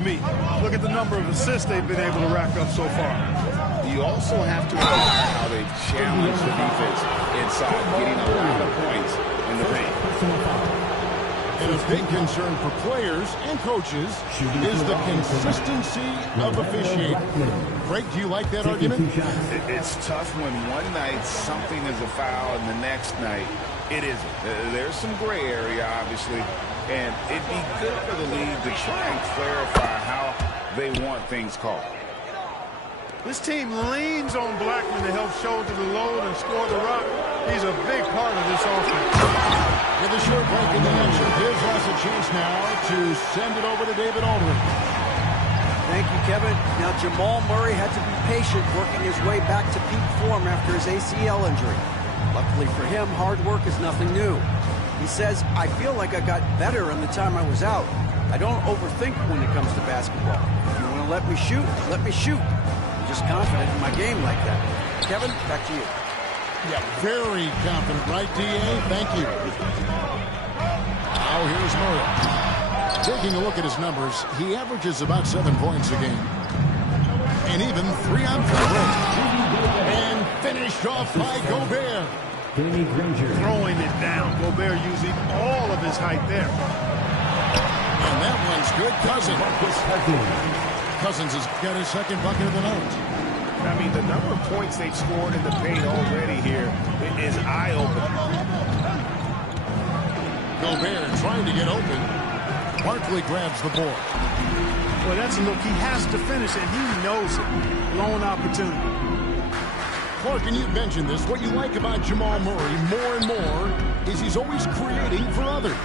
Me. Look at the number of assists they've been able to rack up so far. You also have to admire how they challenge the defense inside, getting a lot of points in the paint. And a big concern for players and coaches is the consistency of officiating. Greg, do you like that argument? It's tough when one night something is a foul and the next night it isn't. There's some gray area, obviously, and it'd be good for the league to try and clarify how they want things called. This team leans on Blackman to help shoulder the load and score the rock. He's a big part of this offense. With a short break in the action, gives us a chance now to send it over to David Aldridge. Thank you, Kevin. Now, Jamal Murray had to be patient working his way back to peak form after his ACL injury. Luckily for him, hard work is nothing new. He says, I feel like I got better in the time I was out. I don't overthink when it comes to basketball. If you want to let me shoot, let me shoot. I'm just confident in my game like that. Kevin, back to you. Yeah, very confident, right, D.A.? Thank you. Now here's Murray. Taking a look at his numbers, he averages about 7 points a game. And even 3 on 3 breaks. And finished off by Gobert. Throwing it down. Gobert using all of his height there. And that one's good. Cousins has got his second bucket of the night. I mean, the number of points they've scored in the paint already here is eye-opening. Gobert trying to get open. Barkley grabs the board. Well, that's a look. He has to finish, and he knows it. Lone opportunity. Clark, and you mentioned this. What you like about Jamal Murray more and more is he's always creating for others.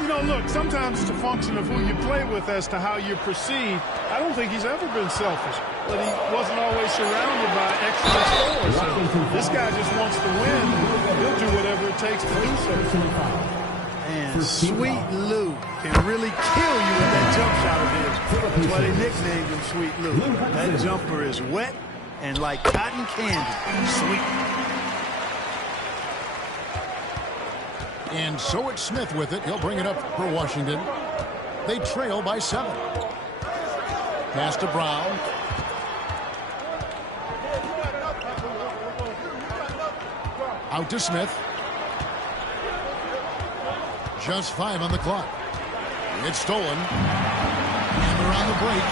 You know, look, sometimes it's a function of who you play with as to how you're perceived. I don't think he's ever been selfish, but he wasn't always surrounded by excellent scores. So this guy just wants to win. He'll do whatever it takes to do so. And Sweet Lou can really kill you with that jump shot of his. That's why they nicknamed him Sweet Lou. That jumper is wet and like cotton candy. Sweet. And so it's Smith with it. He'll bring it up for Washington. They trail by 7. Pass to Brown. Out to Smith. Just 5 on the clock. It's stolen. And they're on the break.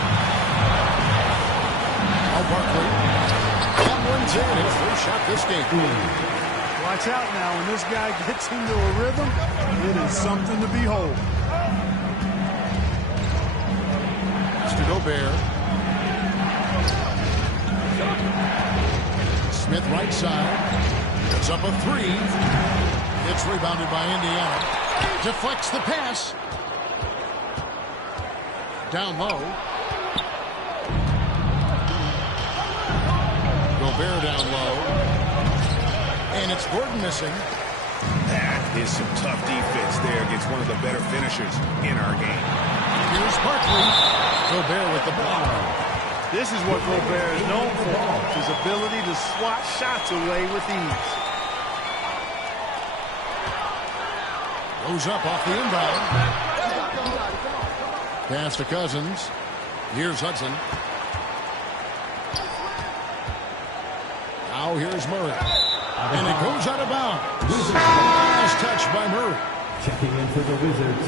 Now Barkley. That one's in. His first shot this game. Watch out now. When this guy gets into a rhythm, it is something to behold. Mr. Gobert. Smith right side. It's up a 3. It's rebounded by Indiana. Deflects the pass. Down low. Gobert down low. And it's Gordon missing. That is some tough defense there against one of the better finishers in our game. Here's Barkley. Gobert with the block. This is what Gobert is known for, his ability to swat shots away with ease. Goes up off the inbound. Pass to Cousins. Here's Hudson. Now here's Murray. And it goes out of bounds. Last touch by Murray. Checking in for the Wizards,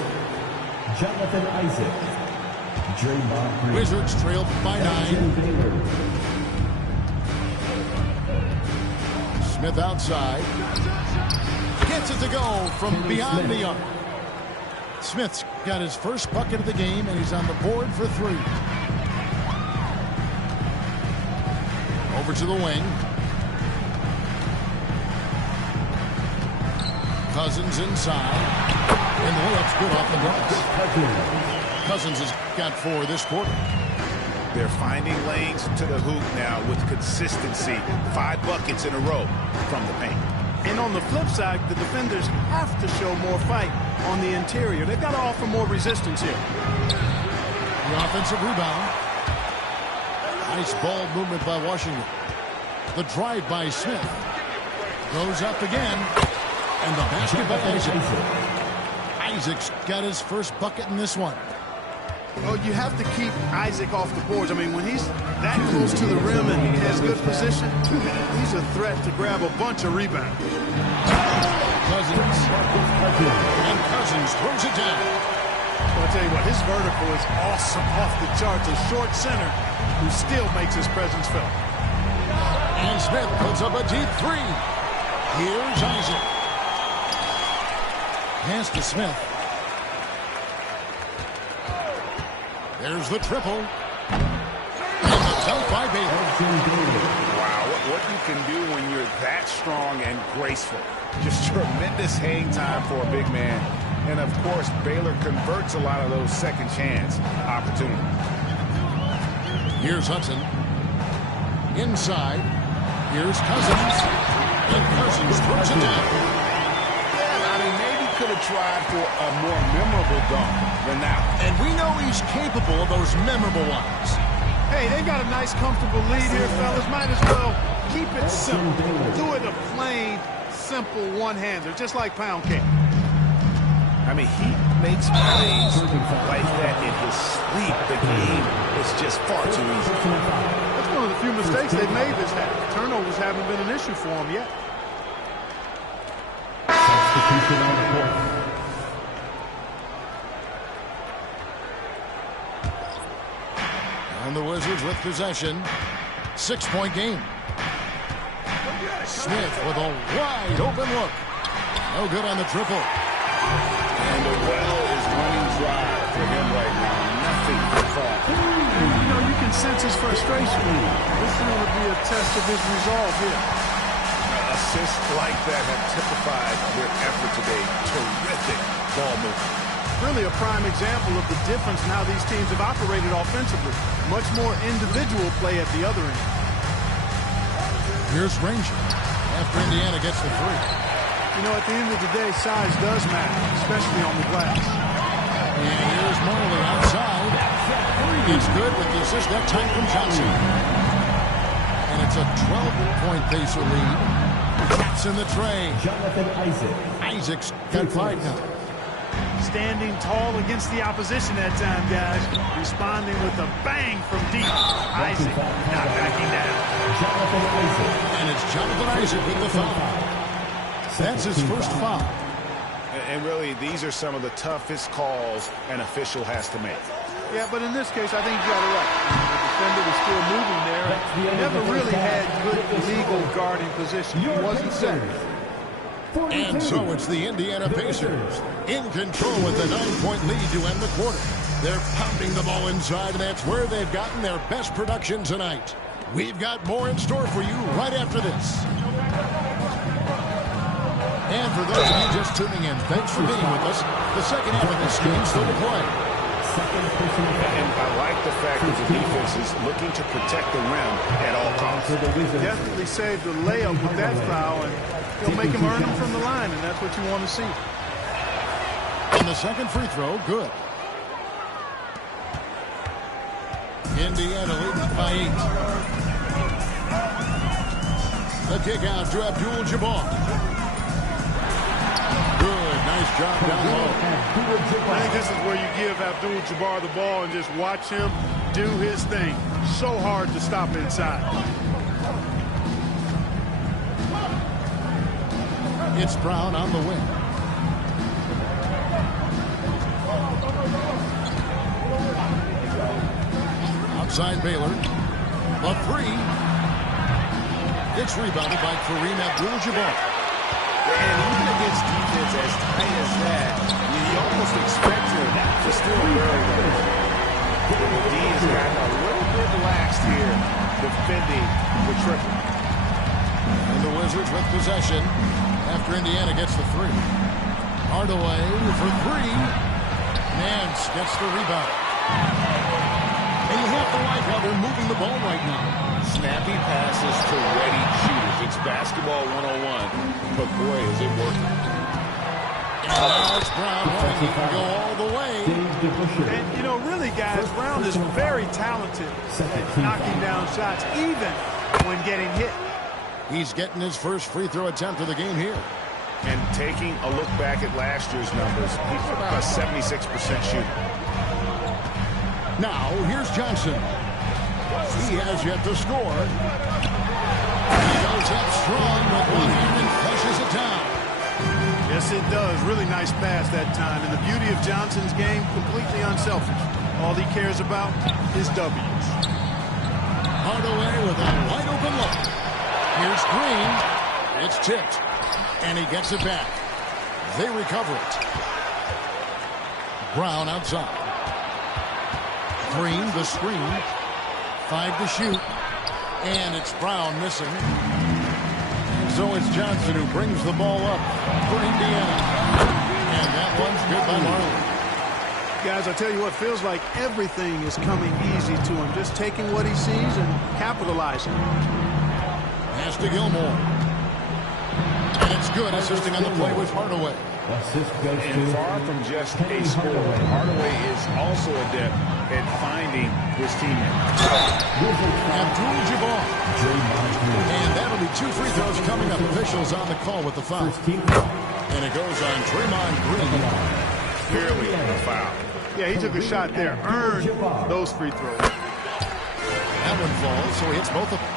Jonathan Isaac. Draymond Green. Wizards trailed by 9. Smith outside. Gets it to go from beyond the arc. Smith's got his first bucket of the game, and he's on the board for 3. Over to the wing. Cousins inside. And the layup's good off the glass. Cousins has got 4 this quarter. They're finding lanes to the hoop now with consistency. 5 buckets in a row from the paint. And on the flip side, the defenders have to show more fight on the interior. They've got to offer more resistance here. The offensive rebound. Nice ball movement by Washington. The drive by Smith. Goes up again. And the basket by Isaac. Isaac's got his first bucket in this one. Well, you have to keep Isaac off the boards. I mean, when he's that close to the rim and has good position, he's a threat to grab a bunch of rebounds. Cousins. And Cousins throws it down. Well, I'll tell you what, his vertical is awesome off the charts. A short center who still makes his presence felt. And Smith puts up a deep three. Here's Isaac. Pass to Smith. There's the triple. And the dunk by Baylor. Wow, what you can do when you're that strong and graceful. Just tremendous hang time for a big man. And, of course, Baylor converts a lot of those second chance opportunities. Here's Hudson. Inside. Here's Cousins. And Cousins throws it down. Yeah, I mean, maybe could have tried for a more memorable dunk than that one. And we know he's capable of those memorable ones. Hey, they got a nice, comfortable lead here, fellas. Might as well keep it simple. Do it a plain, simple one-hander, just like pound cake. I mean, he makes plays like that in his sleep. The game is just far too easy. That's one of the few mistakes they've made this half. Turnovers haven't been an issue for them yet. Substitution on the court. And the Wizards with possession. 6-point game. Smith with a wide open look. No good on the triple. And the well is running dry for him right now. Nothing to fall. You know, you can sense his frustration. This is going to be a test of his resolve here. Assists like that have typified their effort today. Terrific ball movement. Really a prime example of the difference in how these teams have operated offensively. Much more individual play at the other end. Here's Ranger after Indiana gets the three. You know, at the end of the day, size does matter, especially on the glass. And here's Morley outside. It's good with the assist that time from Johnson. And it's a 12-point Pacer lead. Taps in the tray. Jonathan Isaac. Isaac's got 5 now. Standing tall against the opposition that time, guys. Responding with a bang from deep. Isaac not backing down. Jonathan Isaac. And it's Jonathan Isaac with the foul. That's his first foul. And really, these are some of the toughest calls an official has to make. Yeah, but in this case, I think you got it right. The defender was still moving there. He never really had good legal guarding position. He wasn't set. And so it's the Indiana Pacers in control with a 9-point lead to end the quarter. They're pounding the ball inside, and that's where they've gotten their best production tonight. We've got more in store for you right after this. And for those of you just tuning in, thanks for being with us. The second half of this game still to play. And I like the fact that the defense is looking to protect the rim at all costs. Definitely saved the layup with that foul, and he'll make him earn them from the line, and that's what you want to see. And the second free throw, good. Indiana leading by 8. The kick out to Abdul-Jabbar. Good, nice job down low. I think this is where you give Abdul-Jabbar the ball and just watch him do his thing. So hard to stop inside. It's Brown on the wing. Outside Baylor. The three. It's rebounded by Kareem Abdul-Jabbar. And even against defense as tight as that, you almost expect him to still bury those. The D has gotten a little bit relaxed here defending the triple. And the Wizards with possession after Indiana gets the three. Hardaway for three. Nance gets the rebound. And you have to like how they're moving the ball right now. Snappy passes to ready shooters. It's basketball 101, but boy, is it working. And now it's Brown. He can go all the way. And, you know, really, guys, Brown is very talented at knocking down shots, even when getting hit. He's getting his first free throw attempt of the game here. And taking a look back at last year's numbers, he's about a 76% shooter. Now, here's Johnson. He has yet to score. He goes up strong with one hand and flushes it down. Yes, it does. Really nice pass that time. And the beauty of Johnson's game, completely unselfish. All he cares about is W's. Hardaway with a wide open look. Here's Green. It's tipped. And he gets it back. They recover it. Brown outside. Green, the screen. 5 to shoot. And it's Brown missing. And so it's Johnson who brings the ball up for Indiana. And that one's good by Marley. Guys, I tell you what, feels like everything is coming easy to him. Just taking what he sees and capitalizing. Pass to Gilmore. And it's good, assisting on the play with Hardaway. And far from just a scorer, Hardaway is also adept at finding his teammates. Abdul-Jabbar. And that'll be 2 free throws coming up. Officials on the call with the foul. And it goes on Draymond Green. Clearly a foul. Yeah, he took a shot there. Earned those free throws. That one falls, so he hits both of them.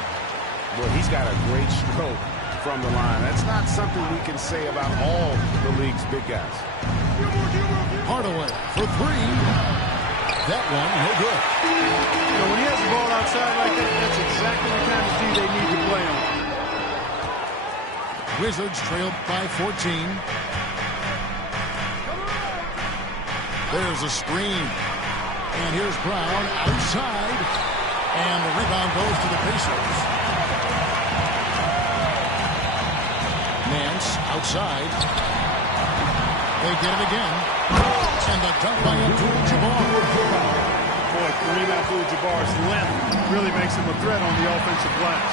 Well, he's got a great stroke from the line. That's not something we can say about all the league's big guys. Hardaway for 3. That one, no good. You know, when he has the ball outside like that, that's exactly the kind of D they need to play on. Wizards trail by 14. There's a screen. And here's Brown outside. And the rebound goes to the Pacers. Nance outside. They get it again. And the dunk by Abdul-Jabbar. Boy, Kareem Abdul-Jabbar's length really makes him a threat on the offensive glass.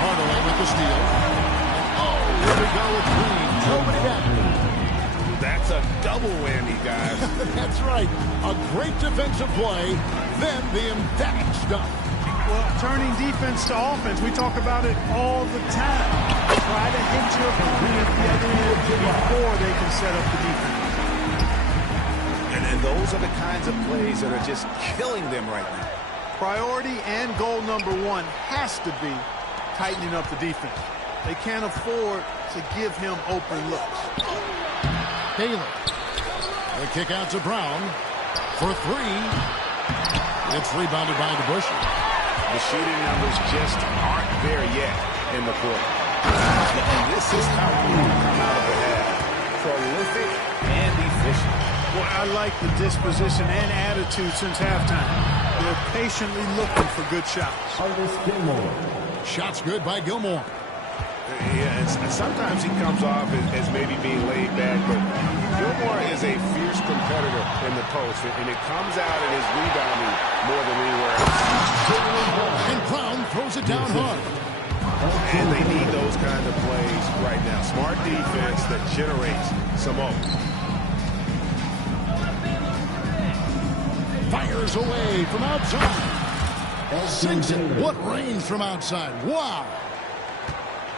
Hardaway with the steal. Oh, here we go with Green. Nobody back. That's a double whammy, guys. That's right. A great defensive play, then the emphatic stuff. Well, turning defense to offense, we talk about it all the time. Try to hit your opponent at the other end before they can set up the defense. And those are the kinds of plays that are just killing them right now. Priority and goal number 1 has to be tightening up the defense. They can't afford to give him open looks. Taylor. The kick out to Brown for 3. It's rebounded by DeBusschere. The shooting numbers just aren't there yet in the quarter. And this is how we come out of the half. Prolific and efficient. Well, I like the disposition and attitude since halftime. They're patiently looking for good shots. Shots good by Gilmore. Yeah, and sometimes he comes off as maybe being laid back, but Gilmore is a fierce competitor in the post, and it comes out in his rebounding more than anywhere else. And Brown throws it down hard. And they need those kind of plays right now. Smart defense that generates some open. Fires away from outside. Sinks it. What range from outside. Wow.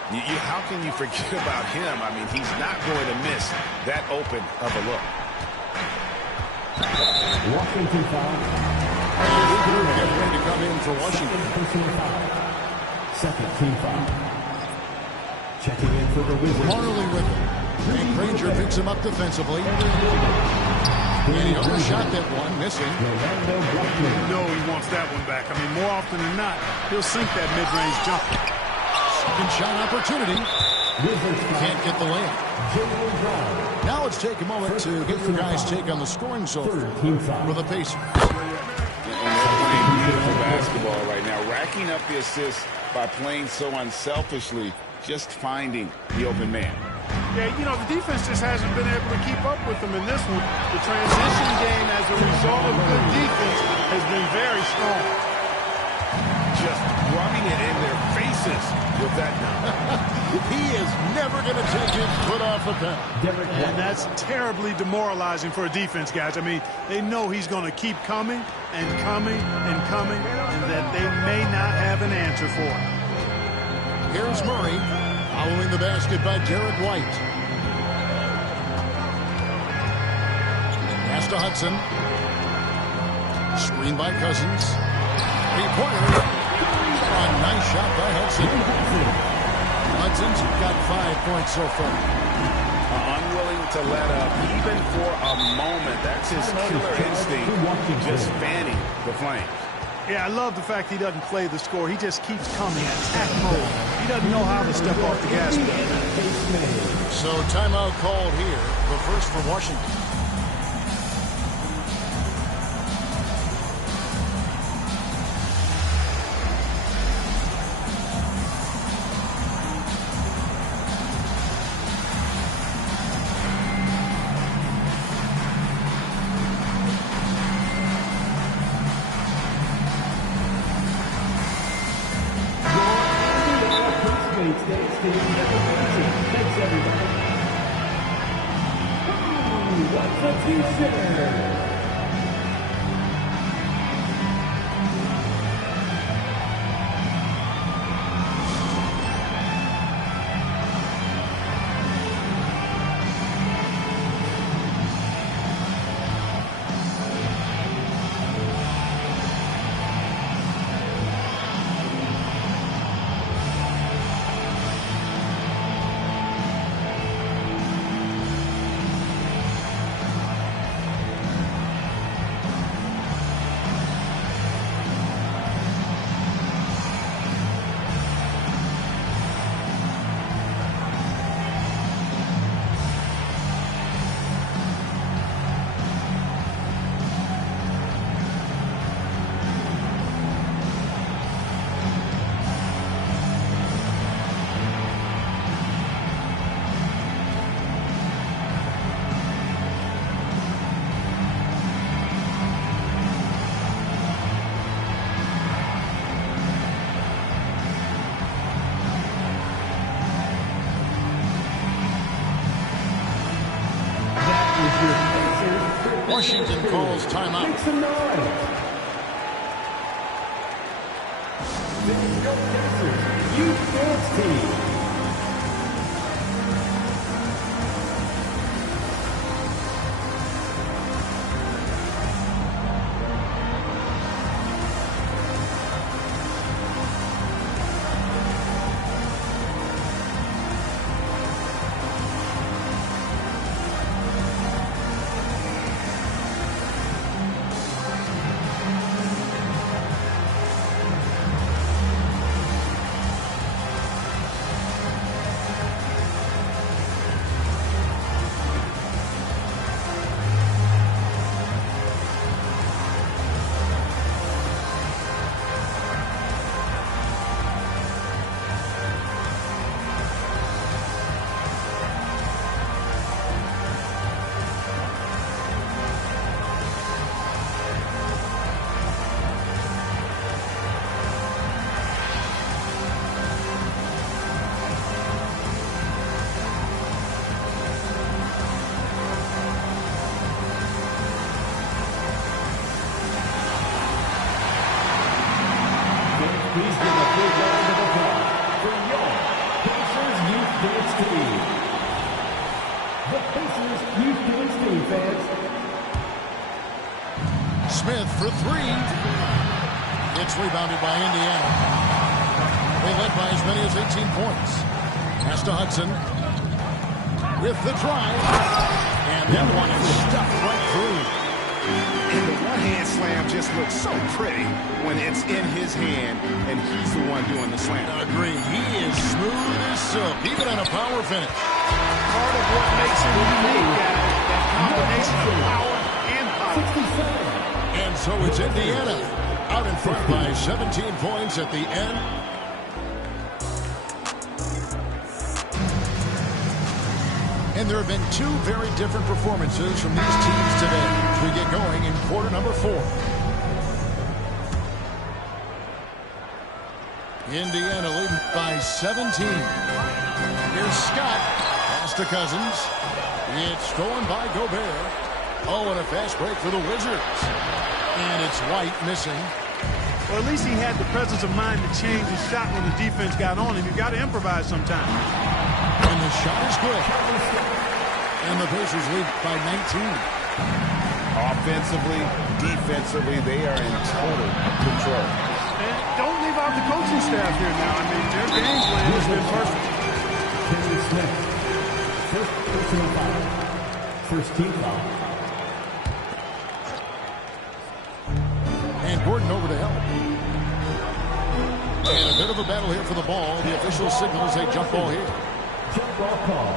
How can you forget about him? I mean, he's not going to miss that open of a look. Washington foul. Getting ready to come in for Washington. Second team foul. Checking in for the Wizards. Marley with him. And Granger picks him up defensively. And he overshot that one, missing. You know he wants that one back. I mean, more often than not, he'll sink that mid-range jumper. Second shot opportunity. Can't get the layup. Now let's take a moment to get your guys' take on the scoring so far for the Pacers. And they're playing beautiful basketball right now, racking up the assists by playing so unselfishly, just finding the open man. Yeah, you know, the defense just hasn't been able to keep up with them in this one. The transition game as a result of good defense has been very strong. Just rubbing it in their faces with that number. He is never going to take his foot off the pedal. And that's terribly demoralizing for a defense, guys. I mean, they know he's going to keep coming and coming and coming, and that they may not have an answer for it. Here's Murray, following the basket by Derek White. Pass to Hudson. Screen by Cousins. Three-pointer. A nice shot by Hudson. Hudson's got 5 points so far. Unwilling to let up, even for a moment. That's his killer instinct, just fanning the flames. Yeah, I love the fact he doesn't play the score. He just keeps coming. Attack mode. He doesn't know how to step off the gas pedal. So timeout called here. The first for Washington. Thanks, everybody. What's a two-sitter? Washington calls timeout. Make some noise. Go Pacers, youth dance team. Please give a big round of applause for your Pacers Youth Dance Team. The Pacers Youth Dance Team, fans. Smith for three. It's rebounded by Indiana. They led by as many as 18 points. Pass to Hudson. With the drive. And that one is stuffed right through. And the one-hand slam just looks so pretty when it's in his hand and he's the one doing the slam. Agreed. He is smooth as silk, even on a power finish. Part of what makes him unique, guys, that combination of power and power. And so it's Indiana out in front by 17 points at the end. And there have been two very different performances from these teams today as we get going in quarter number 4. Indiana leading by 17. Here's Scott. Pass to Cousins. It's stolen by Gobert. Oh, and a fast break for the Wizards. And it's White missing. Well, at least he had the presence of mind to change his shot when the defense got on him. You've got to improvise sometimes. And the shot is good. And the Pacers lead by 19. Offensively, defensively, they are in total control. And don't leave out the coaching staff here now. I mean, their game plan has been perfect. Kenny Smith, first personal foul. First team foul. And Gordon over to help. And a bit of a battle here for the ball. The official signals a jump ball here. Jump ball call.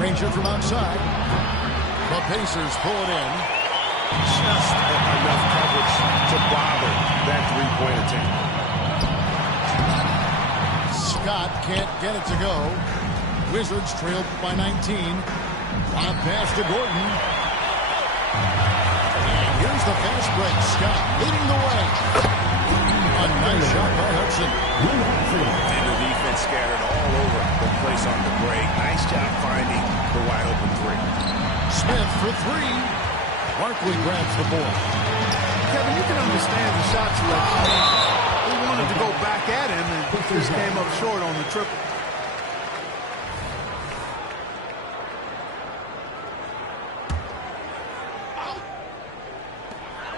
Ranger from outside. The Pacers pull it in. Just enough coverage to bother that three-point attempt. Scott can't get it to go. Wizards trailed by 19. On pass to Gordon. And here's the fast break. Scott leading the way. A nice shot by Hudson. And the defense scattered all over the place on the break. Nice job finding the wide open three. Smith for three. Barkley grabs the board. Kevin, you can understand the shot selection. He wanted to go back at him, and just came up short on the triple.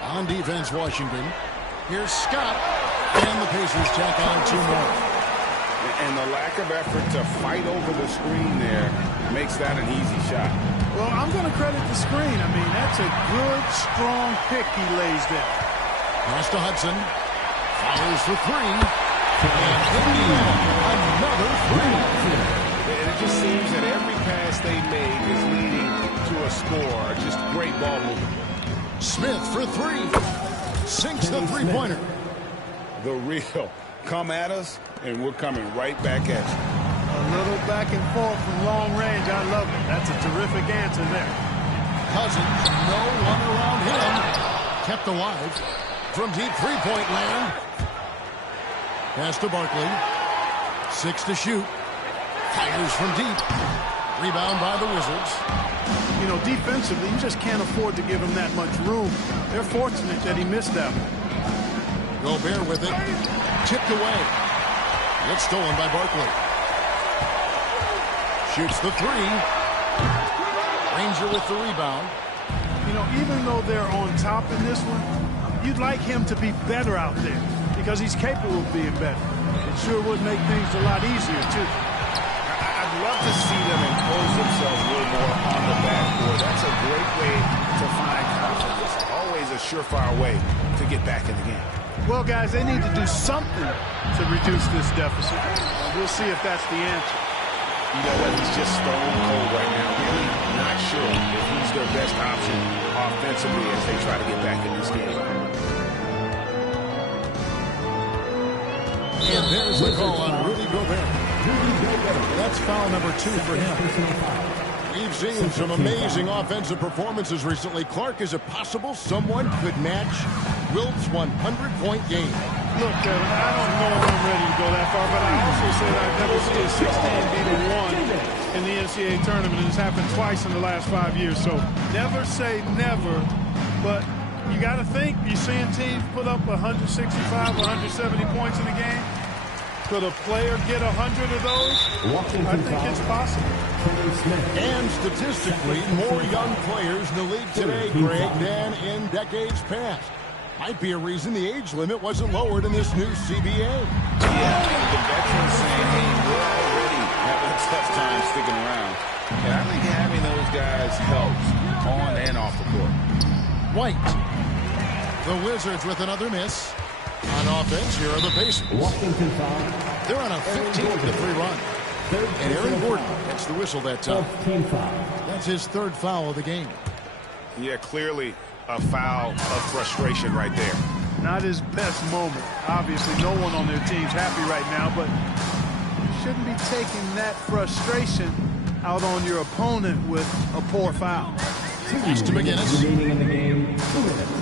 On defense, Washington. Here's Scott. And the Pacers tack on two more. And the lack of effort to fight over the screen there makes that an easy shot. Well, I'm going to credit the screen. I mean, that's a good, strong pick he lays there. Pass to Hudson. Fires for three. And Indiana, another three. And it just seems that every pass they make is leading to a score. Just great ball movement. Smith for three. Sinks the three-pointer. The real. Come at us, and we're coming right back at you. A little back and forth from long range. I love it. That's a terrific answer there. Cousins, no one around him. Kept alive from deep three-point land. Pass to Barkley. 6 to shoot. Fires from deep. Rebound by the Wizards. You know, defensively, you just can't afford to give him that much room. They're fortunate that he missed that one. Gobert with it. Tipped away. It's stolen by Barkley. Shoots the three. Ranger with the rebound. You know, even though they're on top in this one, you'd like him to be better out there because he's capable of being better. It sure would make things a lot easier, too. I'd love to see them impose themselves a little more on the backboard. That's a great way to find confidence. Always a surefire way to get back in the game. Well, guys, they need to do something to reduce this deficit. We'll see if that's the answer. You know what? He's just stone cold right now. Really not sure if he's their best option offensively as they try to get back in this game. And there's the call on Rudy Gobert. That's foul number 2 for him. We've seen some amazing offensive performances recently. Clark, is it possible someone could match Wilt's 100-point game? Look, Kevin, I don't know if I'm ready to go that far, but I also said I'd never see a 16 beat a 1 in the NCAA tournament, and it's happened twice in the last 5 years. So never say never, but you got to think, you're seeing teams put up 165, 170 points in a game. Could a player get 100 of those? I think it's possible. And statistically, more young players in the league today, Greg, than in decades past. Might be a reason the age limit wasn't lowered in this new CBA. Yeah, the veterans saying, hey, we're already having a tough time sticking around. And I think having those guys helps on and off the court. White. The Wizards with another miss. On offense, here are the Pacers. They're on a 15-3 run. And Aaron Gordon gets the whistle that time. That's his third foul of the game. Yeah, clearly a foul of frustration right there. Not his best moment. Obviously, no one on their team's happy right now, but you shouldn't be taking that frustration out on your opponent with a poor foul. Pass to McGinnis. Remaining in the game, 2 minutes.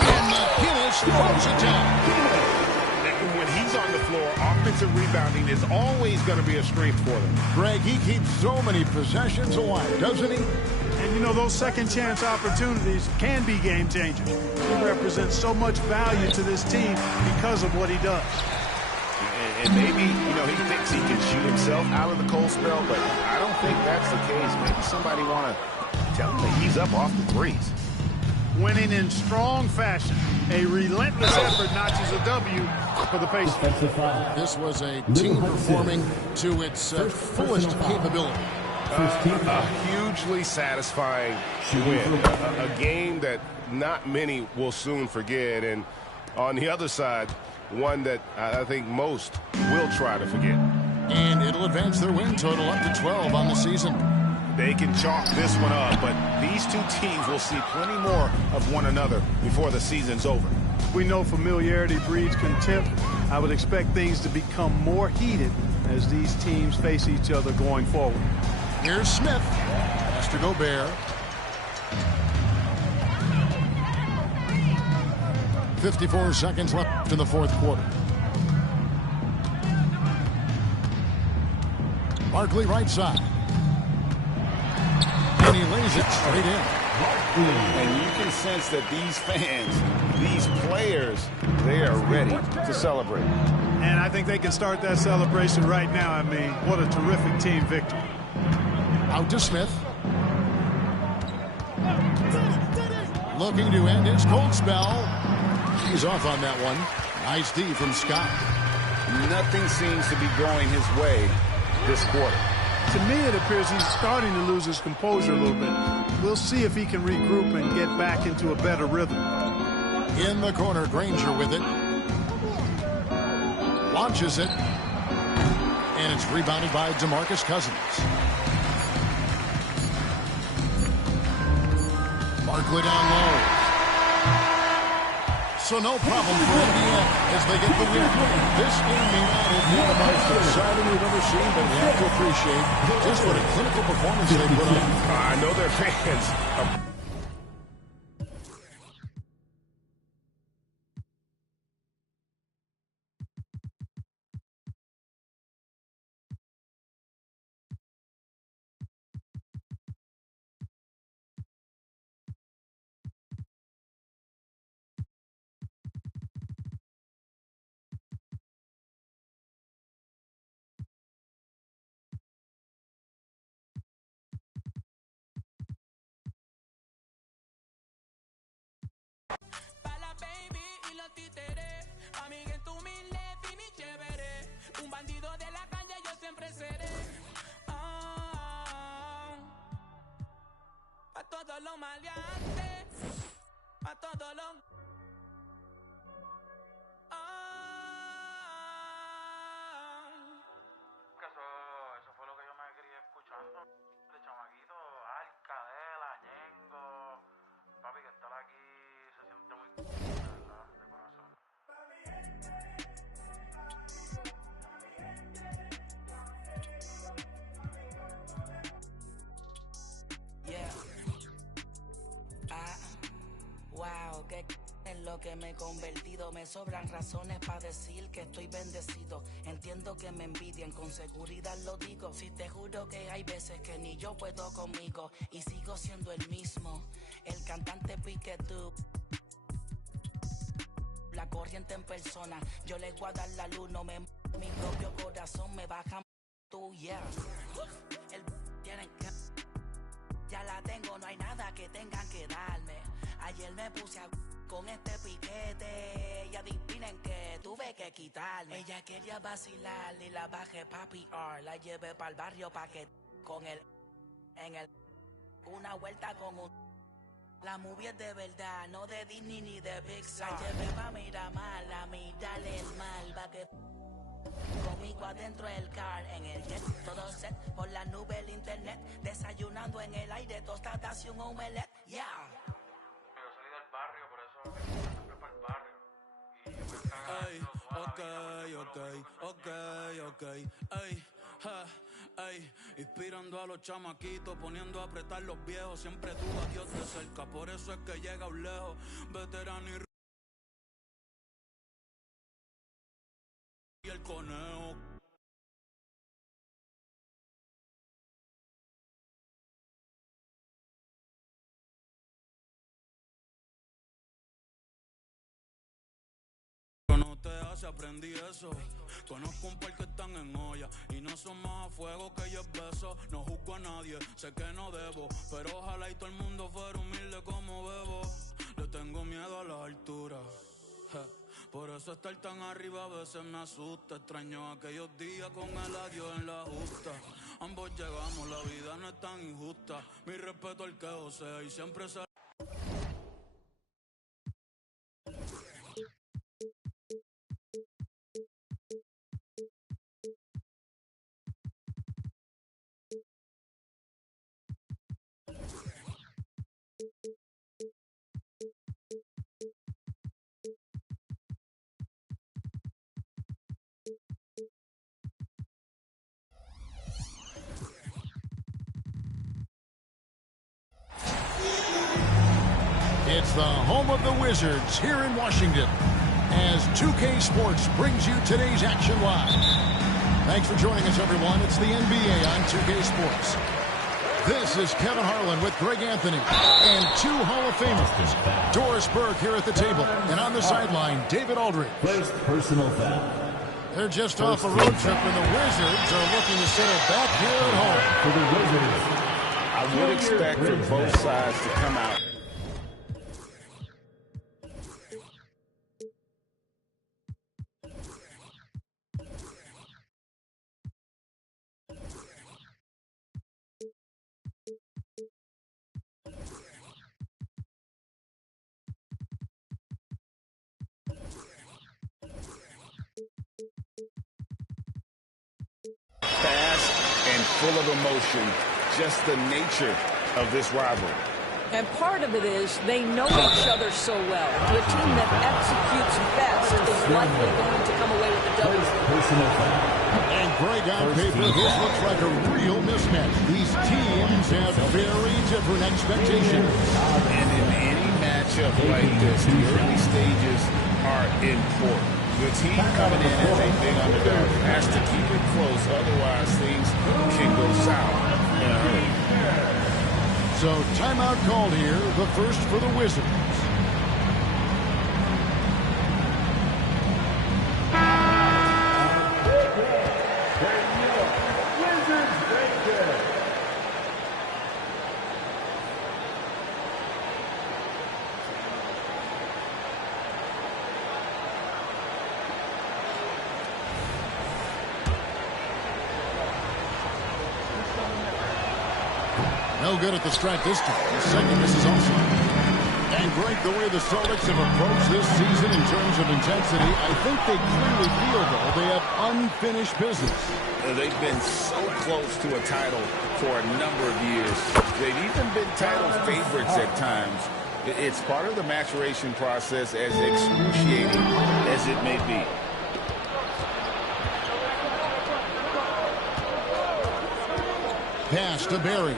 And McGinnis throws it down. When he's he's on the floor, offensive rebounding is always going to be a strength for them. Greg, he keeps so many possessions alive, doesn't he? And, you know, those second-chance opportunities can be game-changers. He represents so much value to this team because of what he does. And maybe, you know, he thinks he can shoot himself out of the cold spell, but I don't think that's the case. Maybe somebody want to tell him to ease up off the threes. Winning in strong fashion. A relentless effort notches a W for the Pacers. This was a team performing to its fullest capability. A hugely satisfying win. A game that not many will soon forget. And on the other side, one that I think most will try to forget. And it'll advance their win total up to 12 on the season. They can chalk this one up, but these two teams will see plenty more of one another before the season's over. We know familiarity breeds contempt. I would expect things to become more heated as these teams face each other going forward. Here's Smith. Mr. Gobert. 54 seconds left in the fourth quarter. Barkley right side. And he lays it straight in. And you can sense that these fans, these players, they are ready to celebrate. And I think they can start that celebration right now. I mean, what a terrific team victory. Out to Smith. Looking to end his cold spell. He's off on that one. Nice D from Scott. Nothing seems to be going his way this quarter. To me, it appears he's starting to lose his composure a little bit. We'll see if he can regroup and get back into a better rhythm. In the corner, Granger with it. Launches it. And it's rebounded by DeMarcus Cousins. Barkley down low. So no problem for Indiana as they get the win. This game may not have been the most exciting we've ever seen, but we have to appreciate just what a clinical performance they put on. I know their fans. Todos los maleantes, a todos los... Eso fue lo que yo me crié escuchando. De chamaquito, Alcadela, Ñengo. Papi, que estar aquí se siente muy... ¿verdad? De corazón. Yeah. Wow, que en lo que me he convertido. Me sobran razones para decir que estoy bendecido. Entiendo que me envidian, con seguridad lo digo. Si te juro que hay veces que ni yo puedo conmigo. Y sigo siendo el mismo, el cantante Piquetú. La corriente en persona, yo le voy a dar la luz. No me mi propio corazón me baja tú, yeah. El tienen que... Ya la tengo, no hay nada que tengan que darme. Ayer me puse con este piquete y adivinen que tuve que quitarme. Ella quería vacilar y la bajé pa' PR. La llevé pa'l barrio pa' que con el... En el... Una vuelta con un... La movie es de verdad, no de Disney ni de Pixar. La llevé pa' Miramar, a mirarle el mal, pa' que... Conmigo adentro del car, en el jet, todo set, por la nube el internet, desayunando en el aire, tostadas y un omelette, yeah. Yo salí del barrio, por eso siempre para el barrio. Y yo me estaba inspirando a los chamaquitos, poniendo a apretar los viejos, siempre tuvo a Dios de cerca, por eso es que llega lejos, veterano y base aprendí eso. Conozco un par que están en olla y no son más a fuego que yo beso. No juzgo a nadie, sé que no debo, pero ojalá y todo el mundo fuera humilde como Bebo. Le tengo miedo a la altura, por eso estar tan arriba a veces me asusta. Extraño aquellos días con el adiós en la justa. Ambos llegamos, la vida no es tan injusta. Mi respeto al que osea y siempre se... It's the home of the Wizards here in Washington as 2K Sports brings you today's action live. Thanks for joining us, everyone. It's the NBA on 2K Sports. This is Kevin Harlan with Greg Anthony and two Hall of Famers. Doris Burke here at the table, and on the sideline, David Aldridge. First personal foul. They're just off a road trip, and the Wizards are looking to settle back here at home. For the Wizards, I would expect for both sides to come out. Fast and full of emotion, just the nature of this rivalry. And part of it is they know each other so well. The team that executes best is likely going to come away with the W. personal foul. And Greg, on paper, this looks like a real mismatch. These teams have very different expectations. And in any matchup like this, the early stages are important. The team coming in as a big underdog has to keep it close, otherwise things can go south in a hurry. So timeout called here, the first for the Wizards. No good at the strike this time. The second misses also. And Greg, the way the Celtics have approached this season in terms of intensity, I think they clearly feel, though, they have unfinished business. They've been so close to a title for a number of years. They've even been title favorites at times. It's part of the maturation process, as excruciating as it may be. Pass to Barry.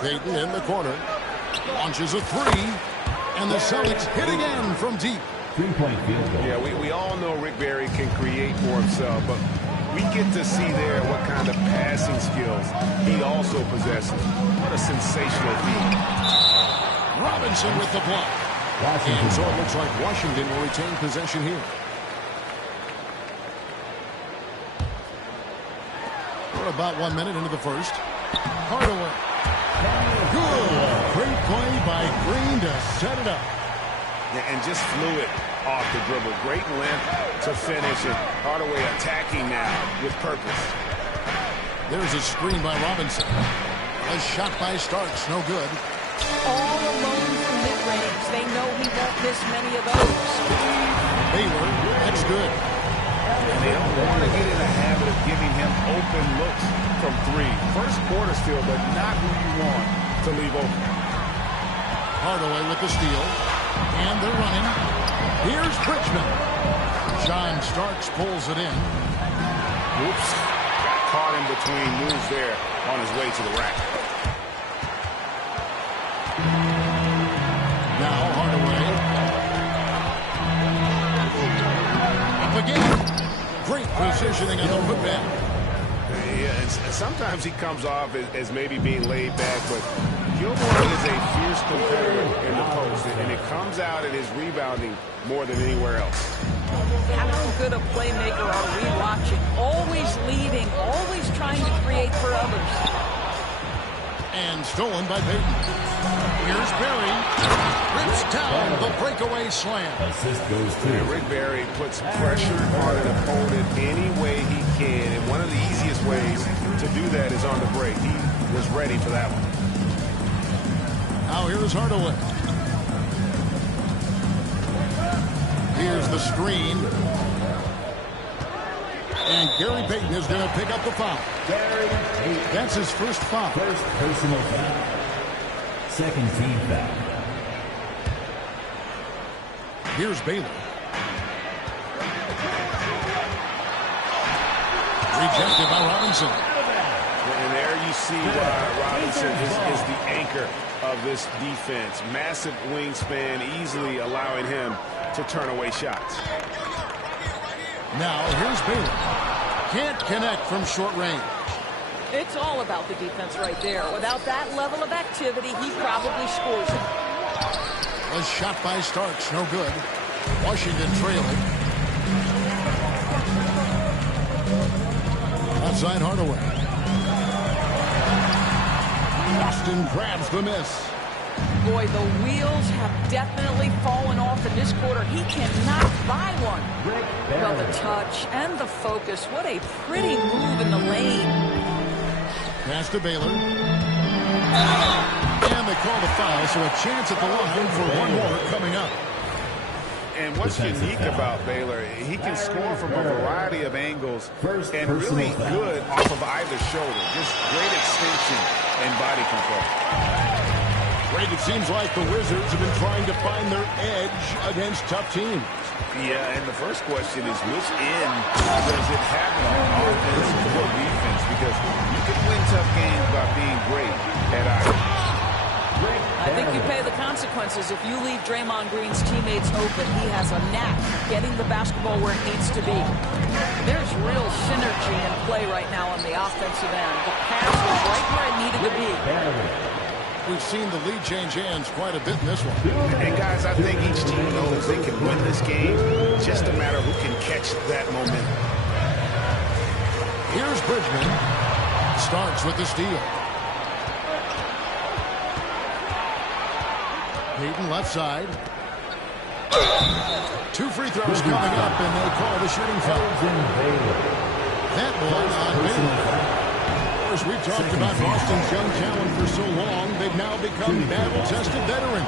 Payton in the corner. Launches a three. And the Celtics hit again from deep. 3-point field goal. Yeah, we all know Rick Barry can create for himself, but we get to see there what kind of passing skills he also possesses. What a sensational feat. Robinson with the block. And so it looks like Washington will retain possession here. We're about 1 minute into the first. Hardaway. Good. Great play by Green to set it up. Yeah, and just fluid off the dribble. Great length to finish it. Hardaway attacking now with purpose. There's a screen by Robinson. A shot by Starks. No good. All alone from mid-range. They know he won't miss many of those. Baylor. That's good. And they don't want to get in the habit of giving him open looks from three. First quarter still, but not who you want to leave open. Hardaway with the steal. And they're running. Here's Bridgman. John Starks pulls it in. Oops. Got caught in between moves there on his way to the rack. Now Hardaway. Up again. Great positioning on the putback. Yeah, and sometimes he comes off as maybe being laid back, but Gilmore is a fierce fierce competitor in the post, and it comes out in his rebounding more than anywhere else. How good a playmaker are we watching? Always leading, always trying to create for others. And stolen by Payton. Here's Berry. Rips down the breakaway slam. Assist goes to Rick Barry puts pressure on an opponent any way he can, and one of the easiest ways to do that is on the break. He was ready for that one. Now here's Hardaway. Here's the screen. And Gary Payton is going to pick up the foul. That's his first foul. First personal foul. Second team foul. Here's Baylor. Rejected by Robinson. And there you see why Robinson is the anchor of this defense. Massive wingspan, easily allowing him to turn away shots. Now here's Baylor. Can't connect from short range. It's all about the defense right there. Without that level of activity, he probably scores it. A shot by Starks, no good. Washington trailing. Outside Hardaway. Boston grabs the miss. Boy, the wheels have definitely fallen off in this quarter. He cannot buy one. Well, the touch and the focus. What a pretty move in the lane. Pass to Baylor. And they call the foul, so a chance at the line for one more coming up. And what's unique about Baylor, he can score from a variety of angles and really good off of either shoulder. Just great extension and body control. Greg, it seems like the Wizards have been trying to find their edge against tough teams. Yeah, and the first question is which end does it happen on, offense or defense? Because you can win tough games by being great at either. I think you pay the consequences if you leave Draymond Green's teammates open. He has a knack getting the basketball where it needs to be. There's real synergy in play right now on the offensive end. The pass was right where it needed to be. We've seen the lead change hands quite a bit in this one. And guys, I think each team knows they can win this game. Just a matter who can catch that momentum. Here's Bridgman. Starks with the steal. Payton left side. 2 free throws coming up, and they call the shooting foul. That one on Baylor. Of course, we've talked about Boston's young talent for so long. They've now become battle-tested veterans.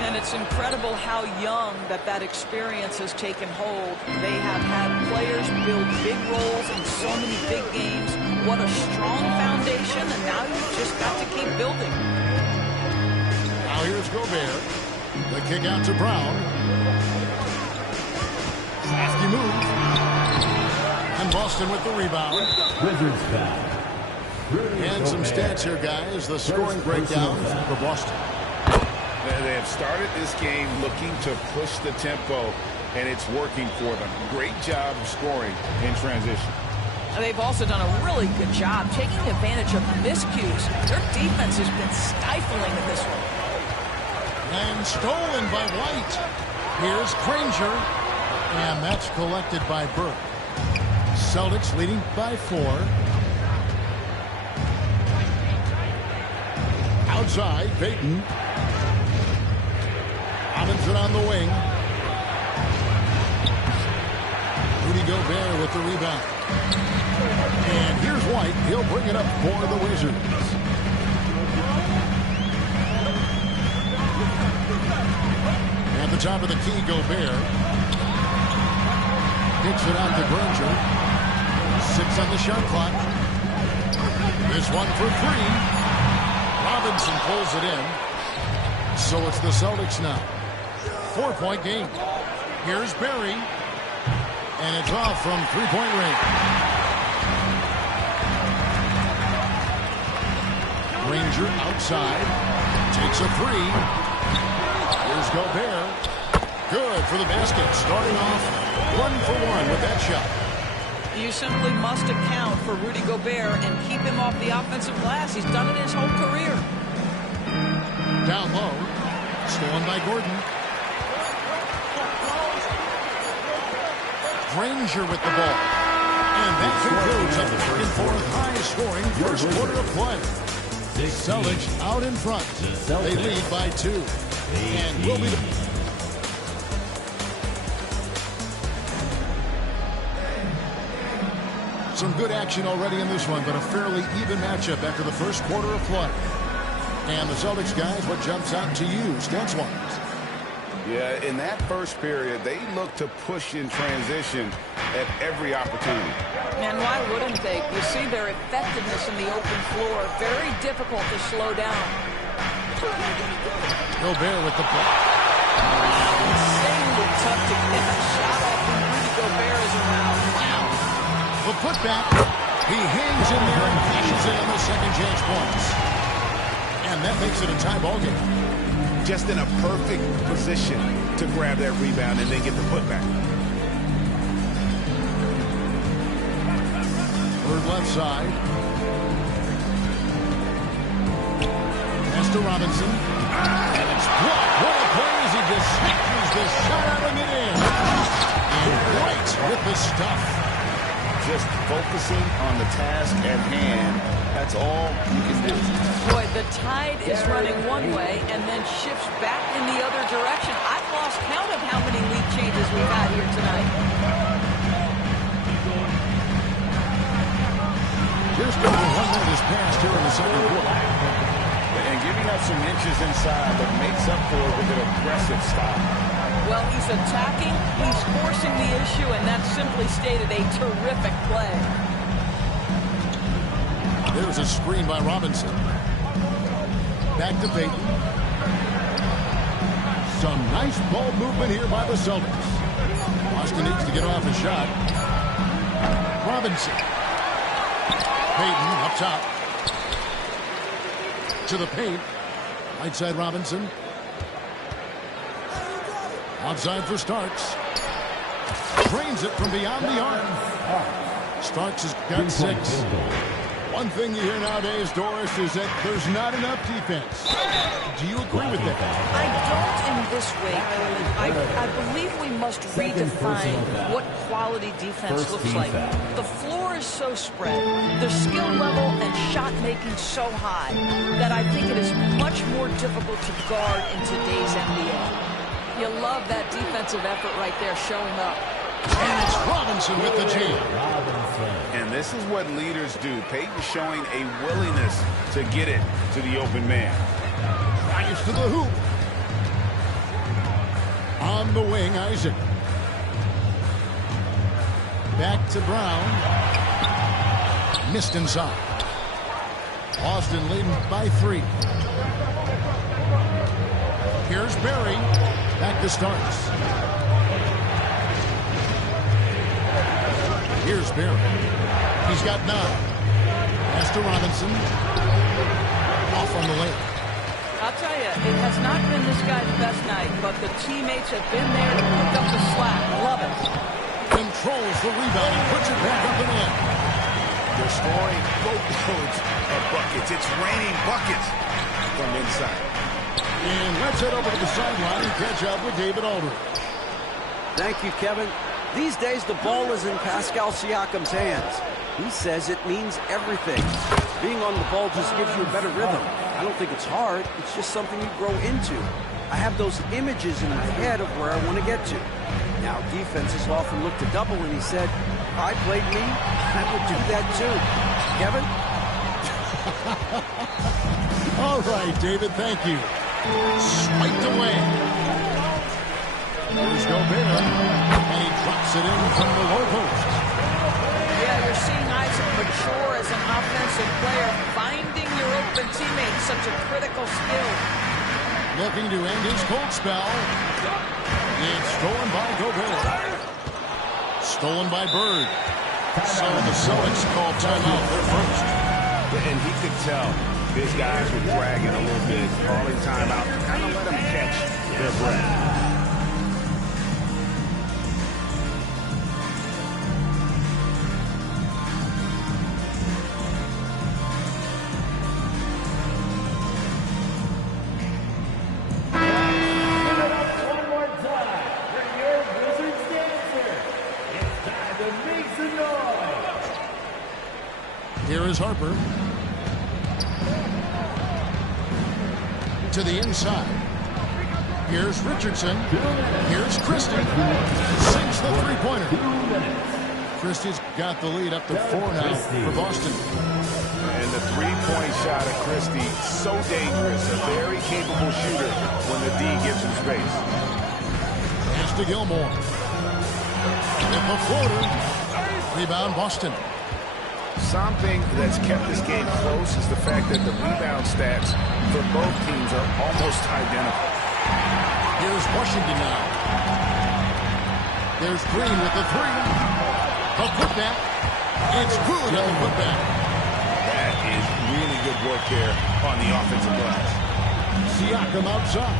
And it's incredible how young that experience has taken hold. They have had players build big roles in so many big games. What a strong foundation, and now you've just got to keep building. Now here's Gobert. The kick out to Brown. Crafty move. And Boston with the rebound. Wizards foul. And some stats here, guys. The scoring breakdown for Boston. They have started this game looking to push the tempo, and it's working for them. Great job of scoring in transition. They've also done a really good job taking advantage of miscues. Their defense has been stifling in this one. And stolen by White. Here's Granger. And that's collected by Burke. Celtics leading by 4. Outside, Payton. Robinson on the wing. Rudy Gobert with the rebound. And here's White. He'll bring it up for the Wizards. At the top of the key, Gobert. Kicks it out to Granger. 6 on the shot clock. This one for 3. Robinson pulls it in. So it's the Celtics now. 4-point game. Here's Berry. And it's off from 3-point range. Granger outside. Takes a 3. Here's Gobert. Good for the basket. Starting off 1 for 1 with that shot. You simply must account for Rudy Gobert and keep him off the offensive glass. He's done it his whole career. Down low. Stolen by Gordon. Granger with the ball. And that concludes a back-and-forth high-scoring first quarter of play. Celtics out in front. They lead by 2. And will be the... Some good action already in this one, but a fairly even matchup after the first quarter of play. And the Celtics guys, what jumps out to you, stats-wise? Yeah, in that first period, they looked to push in transition at every opportunity. And why wouldn't they? You see their effectiveness in the open floor. Very difficult to slow down. Gobert with the block. Insanely tough to get a shot off when Rudy Gobert is around. Wow. The putback. He hangs in there and cashes in on the second chance points. And that makes it a tie ball game. Just in a perfect position to grab that rebound and then get the putback. Third left side. Pass to Robinson. And it's blocked. What a play as he just snatches the shot out and it in. And right with the stuff. Just focusing on the task at hand. That's all you can do. Boy, the tide is running one way and then shifts back in the other direction. I've lost count of how many lead changes we've had here tonight. Just over 1 minute has passed here in the second quarter. And giving up some inches inside, but makes up for it with an aggressive stop. Well, he's attacking, he's forcing the issue, and that's simply stated a terrific play. There's a screen by Robinson. Back to Payton. Some nice ball movement here by the Celtics. Boston needs to get off a shot. Robinson. Payton up top. To the paint. Right side Robinson. Outside for Starks. Drains it from beyond the arc. Starks has got 6. One thing you hear nowadays, Doris, is that there's not enough defense. Do you agree with that? I don't in this way, Kevin. I believe we must redefine what quality defense looks like. The floor is so spread, the skill level and shot making so high that I think it is much more difficult to guard in today's NBA. You love that defensive effort right there showing up. And it's Robinson with the jam. And this is what leaders do. Payton showing a willingness to get it to the open man. Drives to the hoop. On the wing, Isaac. Back to Brown. Missed inside. Boston leading by 3. Here's Barry. Back to Starks. Here's Barry. He's got 9. Pass to Robinson. Off on the lane. I'll tell you, it has not been this guy's best night, but the teammates have been there to pick up the slack. Love it. Controls the rebound and puts it back up and in. They're scoring boatloads of buckets. It's raining buckets from inside. And let's head over to the sideline and catch up with David Aldridge. Thank you, Kevin. These days, the ball is in Pascal Siakam's hands. He says it means everything. Being on the ball just gives you a better rhythm. I don't think it's hard. It's just something you grow into. I have those images in my head of where I want to get to. Now, defenses often look to double, and he said, if I played me, I would do that too. Kevin? All right, David, thank you. Swiped away. There's Gobert, and he drops it in from the low post. Yeah, you're seeing Isaac mature as an offensive player. Finding your open teammate, such a critical skill. Looking to end his cold spell. It's stolen by Gobert. Stolen by Bird. So the Celtics call timeout their first. And he could tell his guys were dragging a little bit, calling timeout, kind of let them catch their breath. is Harper. To the inside. Here's Richardson. Here's Christie. Sinks the three-pointer. Christie's got the lead up to 4 now for Boston. And the three-point shot of Christie, so dangerous. A very capable shooter when the D gives him space. Pass to Gilmore. If a floater. Rebound Boston. Something that's kept this game close is the fact that the rebound stats for both teams are almost identical. Here's Washington now. There's Green with the three. A putback. It's good on the putback. That is really good work there on the offensive glass. Siakam outside.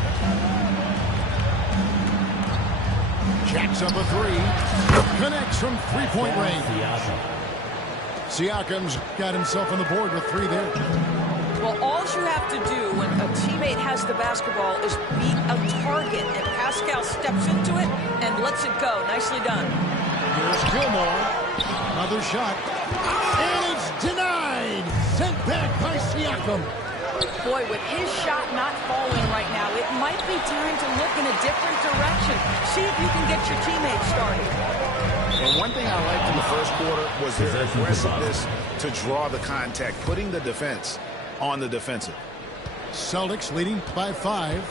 Jacks up a three. Connects from three-point range. Siakam's got himself on the board with 3 there. Well, all you have to do when a teammate has the basketball is beat a target, and Pascal steps into it and lets it go. Nicely done. Here's Gilmore. Another shot. And it's denied. Sent back by Siakam. Boy, with his shot not falling right now, it might be time to look in a different direction. See if you can get your teammates started. And one thing I liked in the first quarter was their aggressiveness to draw the contact, putting the defense on the defensive. Celtics leading by 5.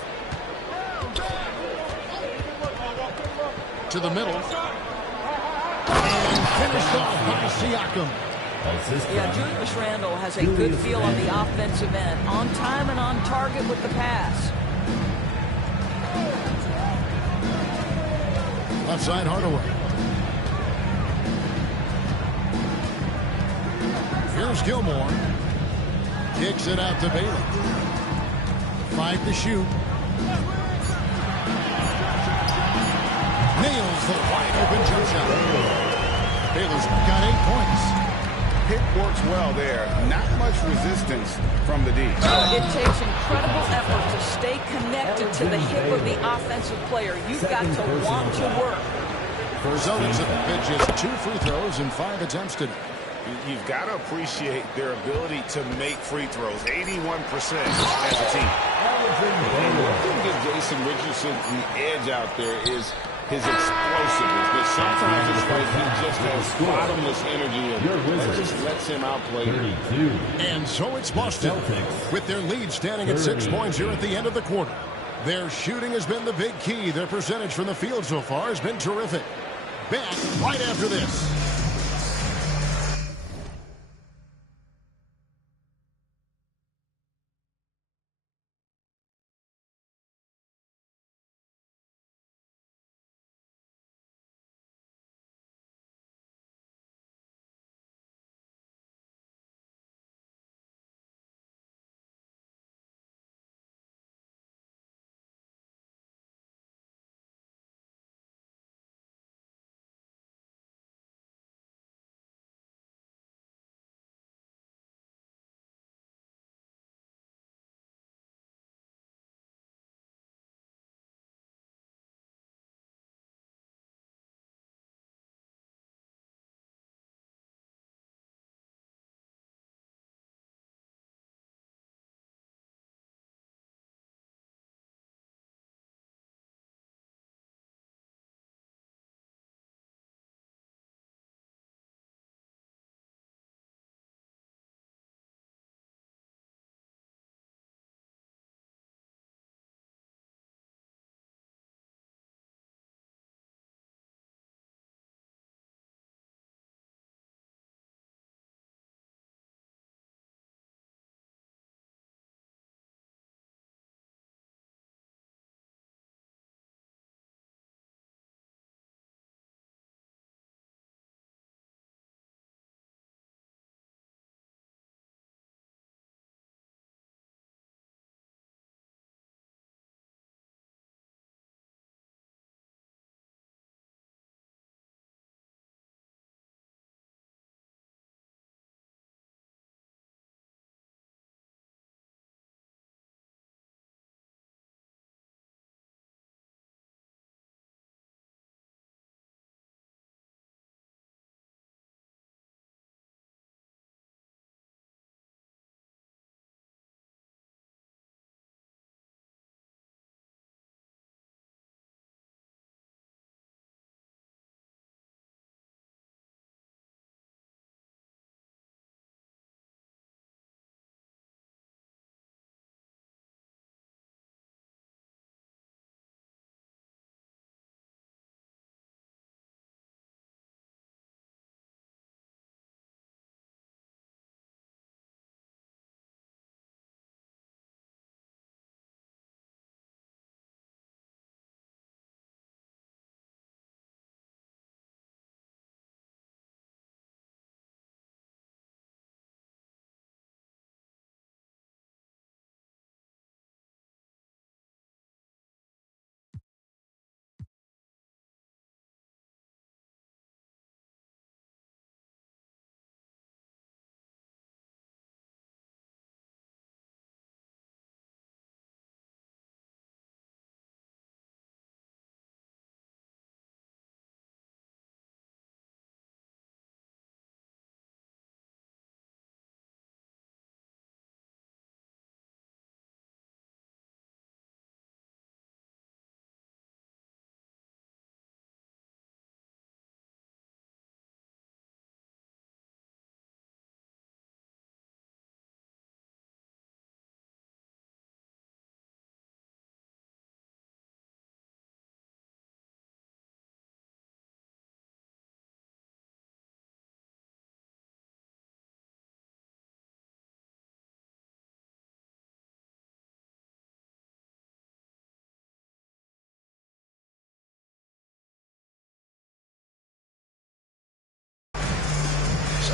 To the middle. And finished off by Siakam. Yeah, Julius Randle has a good feel on the offensive end. On time and on target with the pass. Left side Hardaway. Here's Gilmore. Kicks it out to Bailey. 5 to shoot. Nails the wide open jump shot. Baylor's got 8 points. Pick works well there. Not much resistance from the D. It takes incredible effort to stay connected to the hip of the offensive player. You've got to want to work. Celtics have been just 2 free throws and 5 attempts today. You've got to appreciate their ability to make free throws. 81% as a team. And what can give Jason Richardson the edge out there is his explosiveness. But sometimes it's like he just has bottomless energy and just lets him outplay. And so it's Boston with their lead standing at 6 points here at the end of the quarter. Their shooting has been the big key. Their percentage from the field so far has been terrific. Back right after this.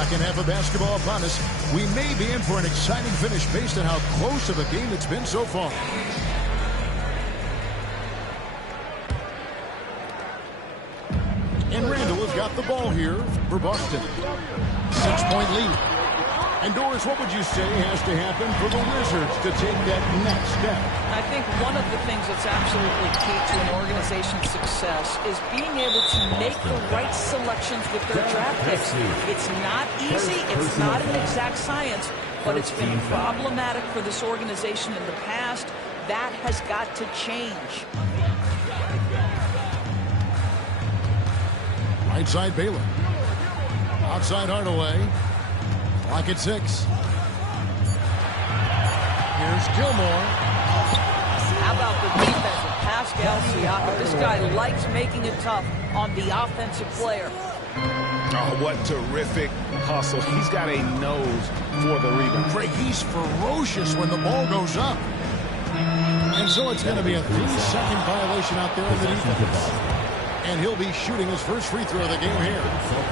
second half of basketball upon us. We may be in for an exciting finish based on how close of a game it's been so far. And Randall has got the ball here for Boston. 6-point lead. And Doris, what would you say has to happen for the Wizards to take that next step? I think one of the things that's absolutely key to an organization's success is being able to make the right selections with their draft picks. It's not easy, it's not an exact science, but it's been problematic for this organization in the past. That has got to change. Right side Baylor. Outside Hardaway. Clock at 6. Here's Gilmore. How about the defense of Pascal Siakam? This guy likes making it tough on the offensive player. Oh, what terrific hustle. He's got a nose for the rebound. Craig, he's ferocious when the ball goes up. And so it's going to be a 3-second violation out there in the defense. And he'll be shooting his first free throw of the game here.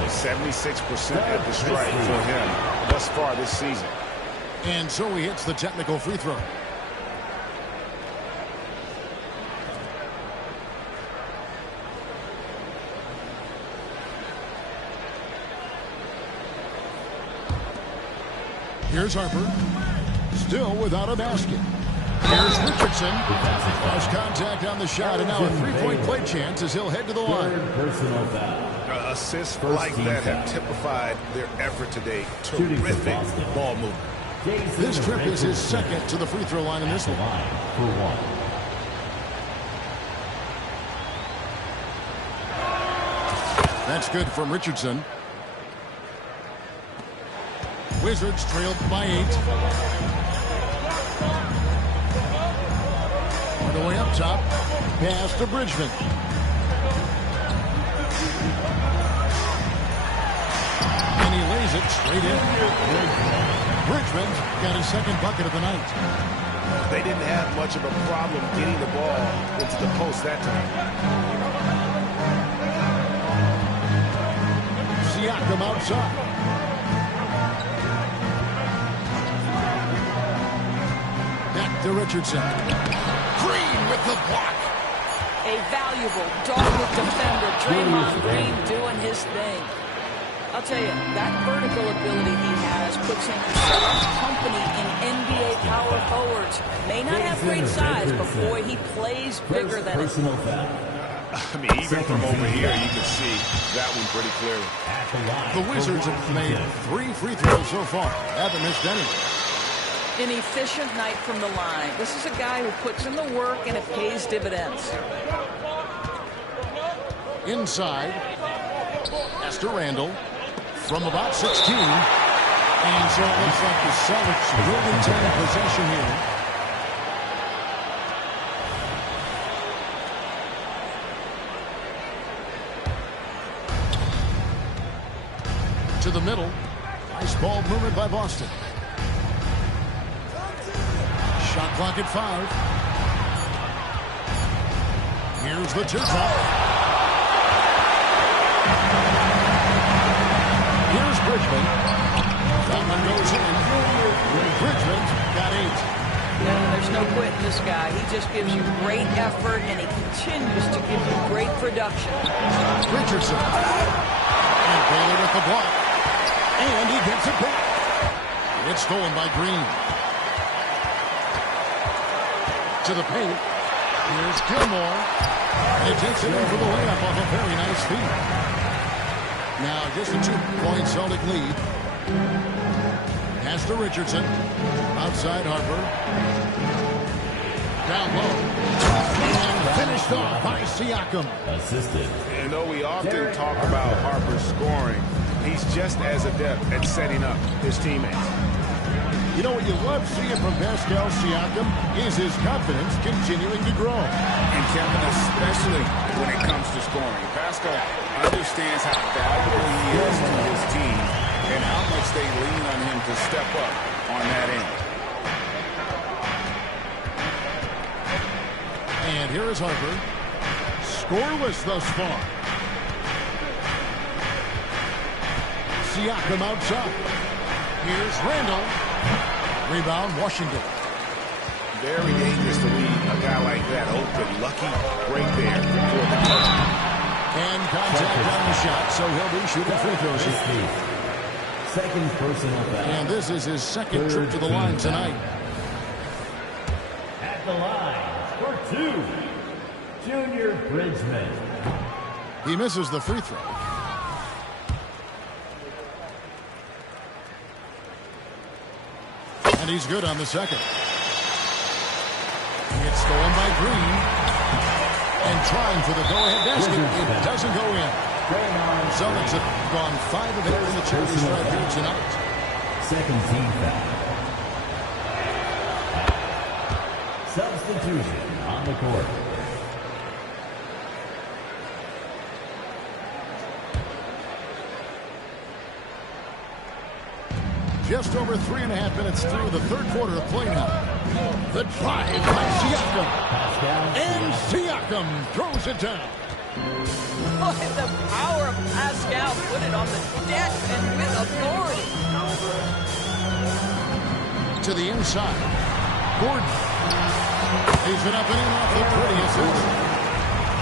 76% at the strike for him thus far this season. And so he hits the technical free throw. Here's Harper. Still without a basket. Here's Richardson. Cross contact on the shot, and now a three-point play chance as he'll head to the line. Assists like that have typified their effort today. Terrific ball movement. This trip is his second to the free throw line in this one. That's good from Richardson. Wizards trailed by 8. On the way up top, pass to Bridgman. And he lays it straight in. Bridgman's got his second bucket of the night. They didn't have much of a problem getting the ball into the post that time. Siakam outside. Back to Richardson. Green with the block. A valuable, dogged defender. Draymond Green doing his thing. I'll tell you, that vertical ability he has puts him in such company in NBA power forwards. May not have great size, but boy, he plays bigger than it. I mean, even from over here, you can see that one pretty clearly. The Wizards have made 3 free throws so far. Haven't missed any. An efficient night from the line. This is a guy who puts in the work and it pays dividends. Inside, Esther Randall from about 16. And so it looks like the Celtics will retain possession here. To the middle. Nice ball movement by Boston. Shot clock at 5. Here's the tip-top. Here's Bridgman. That one goes in. Bridgman's got 8. Yeah, there's no quitting this guy. He just gives you great effort, and he continues to give you great production. Richardson. And Baylor with the block. And he gets it back. It's stolen by Green. To the paint. Here's Gilmore. And he takes it in for the layup off a very nice feed. Now just a 2-point Celtic lead. Pass to Richardson. Outside Harper. Down low. And finished off by Siakam. Assisted. And though we often talk about Harper's scoring, he's just as adept at setting up his teammates. You know what you love seeing from Pascal Siakam is his confidence continuing to grow. And Kevin, especially when it comes to scoring. Pascal understands how valuable he is to his team and how much they lean on him to step up on that end. And here is Harper. Scoreless thus far. Siakam outside. Here's Randall. Rebound, Washington. Very dangerous to leave a guy like that open. Lucky right there for the play. And contact on the shot, so he'll be shooting free throws here. Second personal foul. And this is his second trip to the line tonight. At the line for 2, Junior Bridgman. He misses the free throw. And he's good on the second. It's stolen by Green. And trying for the go-ahead basket. It doesn't go in. Celtics have gone 5 of 8 in the charity stripe here tonight. Second team foul. Substitution on the court. Just over 3.5 minutes through the third quarter of play now. The drive by Siakam. And Siakam throws it down. Boy, the power of Pascal put it on the deck and with authority. To the inside. Gordon. He's been up and in off the prettiest.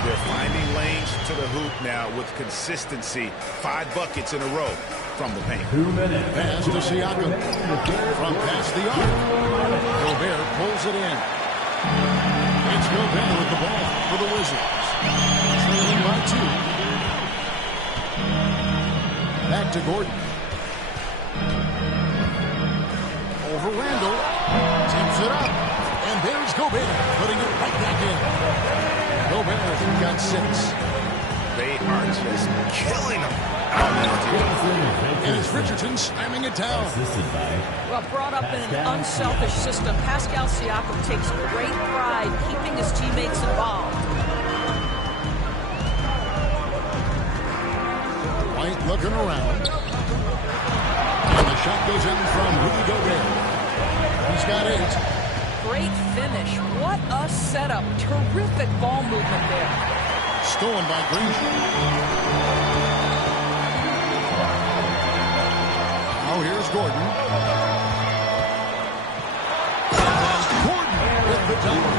They're finding lanes to the hoop now with consistency. 5 buckets in a row from the paint. 2 minutes. Pass to Siakam. From past the arc. Gobert pulls it in. It's Gobert with the ball for the Wizards. Trailing by 2. Back to Gordon. Over Randall. Tips it up. And there's Gobert putting it right back in. Gobert has got 6. They are just killing them. And it's Richardson slamming it down. Well, brought up in an unselfish system, Pascal Siakam takes great pride keeping his teammates involved. White looking around. And the shot goes in from Rudy Gobert. He's got 8. Great finish. What a setup. Terrific ball movement there. Stolen by Green. Now here's Gordon. Gordon with the double.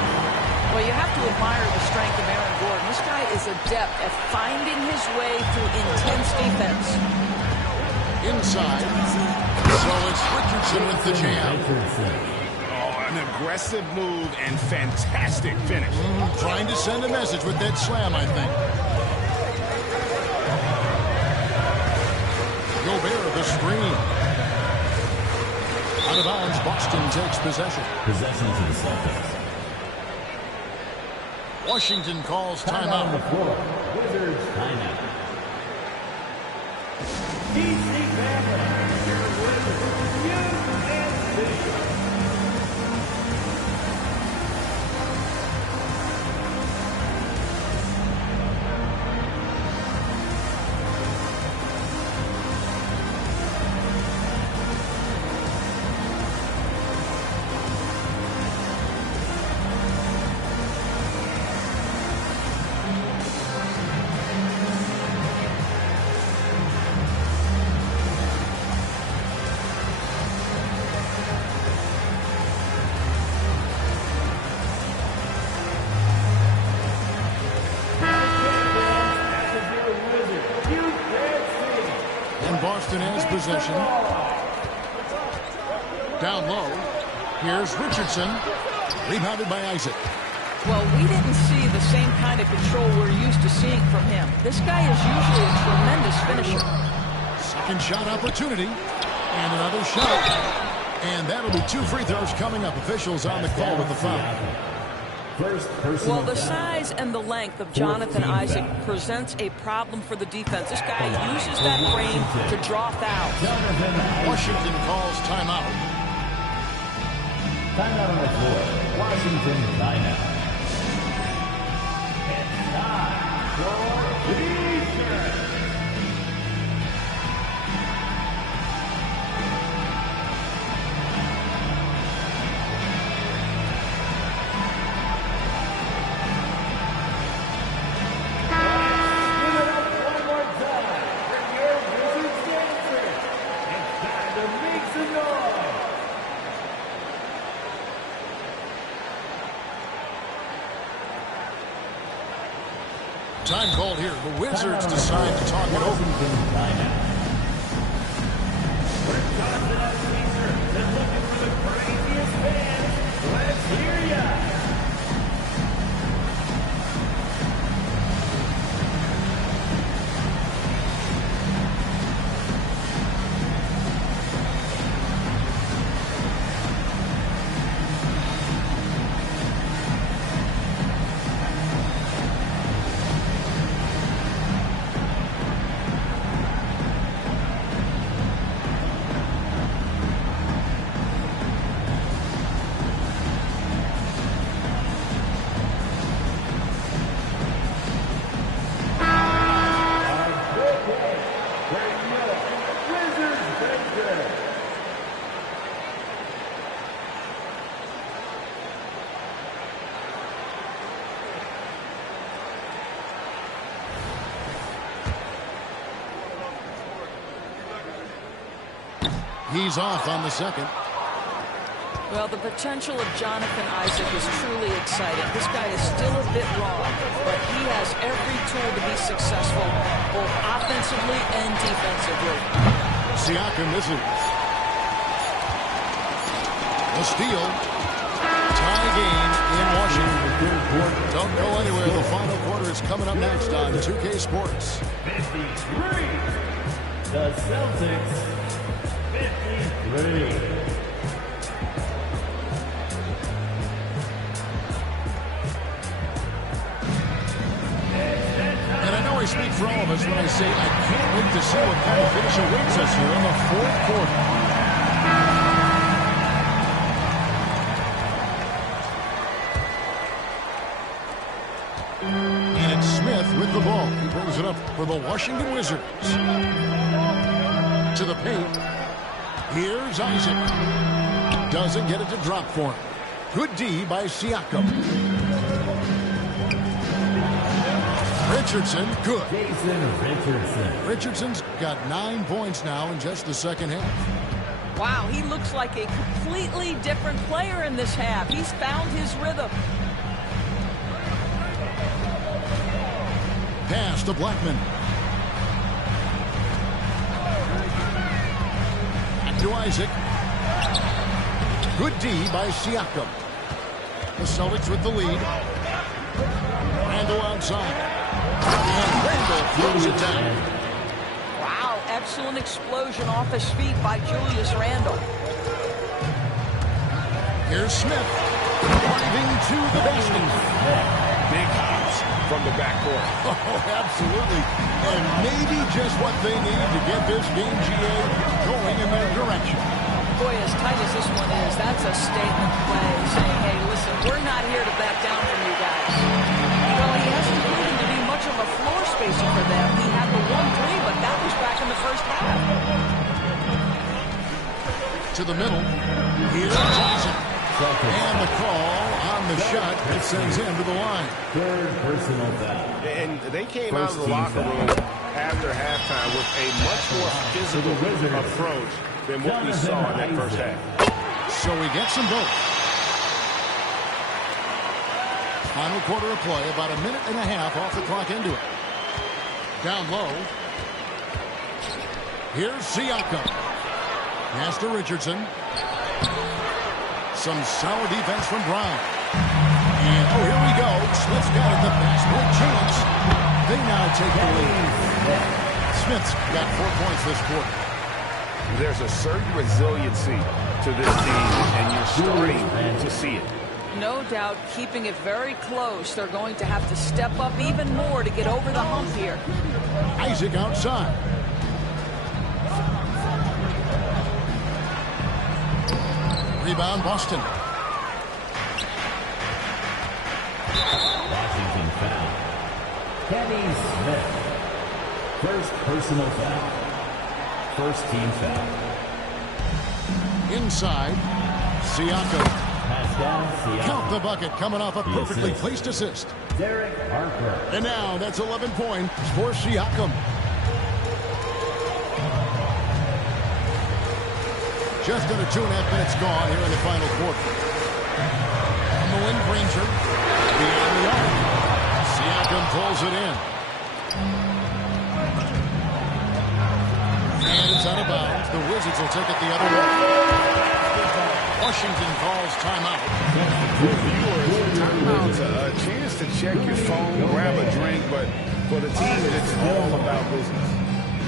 Well, you have to admire the strength of Aaron Gordon. This guy is adept at finding his way through intense defense. Inside. So it's Richardson with the jam. An aggressive move and fantastic finish. Trying to send a message with that slam, I think. Gobert, the screen. Out of bounds, Boston takes possession. Possession to the Celtics. Washington calls timeout. On the floor. Wizards timeout. DC family. Your Wizards. UNC. Boston has possession. Down low. Here's Richardson. Rebounded by Isaac. Well, we didn't see the same kind of control we're used to seeing from him. This guy is usually a tremendous finisher. Second shot opportunity. And another shot. And that'll be 2 free throws coming up. Officials on the call with the foul. Well, the size and the length of Jonathan Isaac presents a problem for the defense. This guy uses that frame to draw fouls. Washington calls timeout. Timeout on the floor. Washington timeout. It's time for defense. Time called here. The Wizards decide to talk it over. Let's hear ya. He's off on the second. Well, the potential of Jonathan Isaac is truly exciting. This guy is still a bit raw, but he has every tool to be successful, both offensively and defensively. Siakam misses. A steal. Tie game in Washington. Don't go anywhere. The final quarter is coming up next on 2K Sports. 53. The Celtics. 53. I speak for all of us when I say I can't wait to see what kind of finish awaits us here in the fourth quarter. And it's Smith with the ball. He brings it up for the Washington Wizards. To the paint. Here's Isaac. Doesn't get it to drop for him. Good D by Siakam. Richardson, good. Jason Richardson. Richardson's got 9 points now in just the second half. Wow, he looks like a completely different player in this half. He's found his rhythm. Pass to Blackman. Back to Isaac. Good D by Siakam. The Celtics with the lead. Randall outside. And Randall throws it down. Wow, excellent explosion off his feet by Julius Randle. Here's Smith driving to the basket. Big hops from the backcourt. Oh, absolutely. And maybe just what they need to get this game, GA, going in their direction. Boy, as tight as this one is, that's a statement play saying, hey, listen, we're not here to back down from you guys. Well, he hasn't proven to be much of a floor spacer for them. He had the 1-3, but that was back in the first half. To the middle. Here's Isaac. And the call on the shot that sends him to the line. Third personal foul. And they came out of the locker room after halftime with a much more physical approach than what we saw in that first half. So he gets them both. Final quarter of play, about a minute and a half off the clock into it. Down low. Here's Siakam. Pass to Richardson. Some solid defense from Brown. And oh, here we go. Smith's got it, the fast-break chance. They now take the lead. Smith's got 4 points this quarter. There's a certain resiliency to this team, and you're starting to see it. No doubt, keeping it very close. They're going to have to step up even more to get over the hump here. Isaac outside. Rebound, Boston. Washington foul. Kenny Smith. First personal foul. First team foul. Inside. Siakam. Siakam. Count the bucket coming off a perfectly placed assist. Derek Harper. And now that's 11 points for Siakam. Just under 2.5 minutes gone here in the final quarter. On the wing, Granger. Beyond the arc. Siakam pulls it in. And it's out of bounds. The Wizards will take it the other way. Washington calls timeout. Viewers, timeout's a chance to check your phone, grab a drink, but for the team, it's all about business.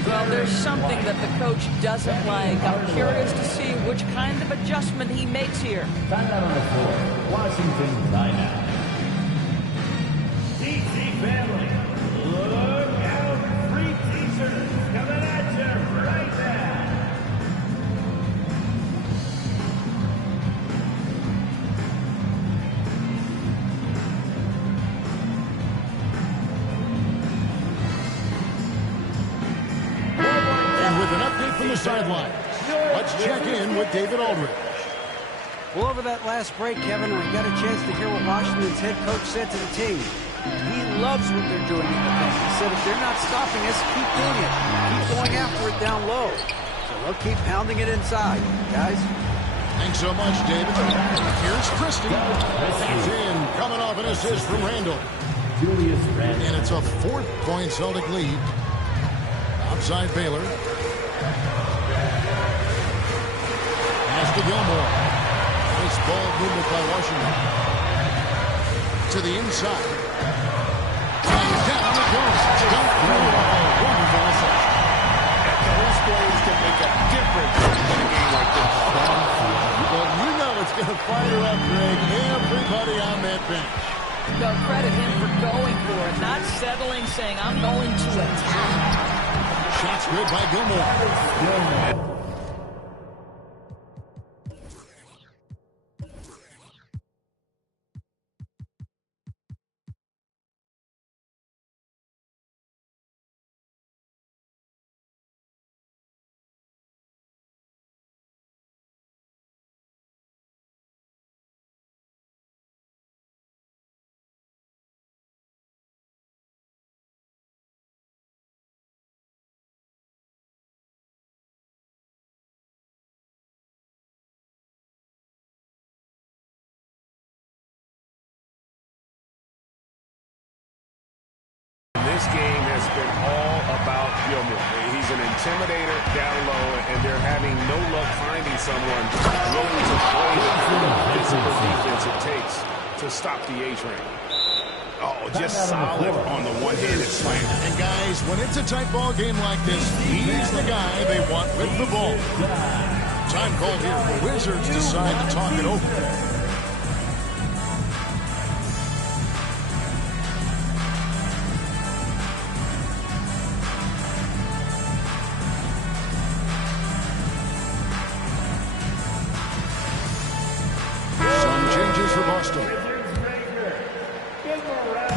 Well, there's something that the coach doesn't like. I'm curious to see which kind of adjustment he makes here. Timeout on the floor. Washington timeout. DC family, look out. Free t-shirts coming at you right now. From the sidelines. Let's check in with David Aldridge. Well, over that last break, Kevin, we got a chance to hear what Washington's head coach said to the team. He loves what they're doing in defense. He said if they're not stopping us, keep doing it. Keep going after it down low. So they'll keep pounding it inside, guys. Thanks so much, David. Here's Christie. He's in, coming off an assist from Randall. And it's a 4-point Celtic lead. Outside Baylor. Pass to Gilmore. Nice ball movement by Washington. To the inside. And down it goes. Don't throw it off. Wonderful assist. Those plays can make a difference in a game like this. Well, you know it's going to fire up, Greg. Everybody on that bench. They'll credit him for going for it, not settling, saying, I'm going to attack. Shots good by Gilmore. This game has been all about Gilmore. He's an intimidator down low, and they're having no luck finding someone willing to play the physical defense it takes to stop the A-train. Oh, just solid on the one-handed slam. And guys, when it's a tight ball game like this, he's the guy they want with the ball. Time called here. The Wizards decide to talk it over.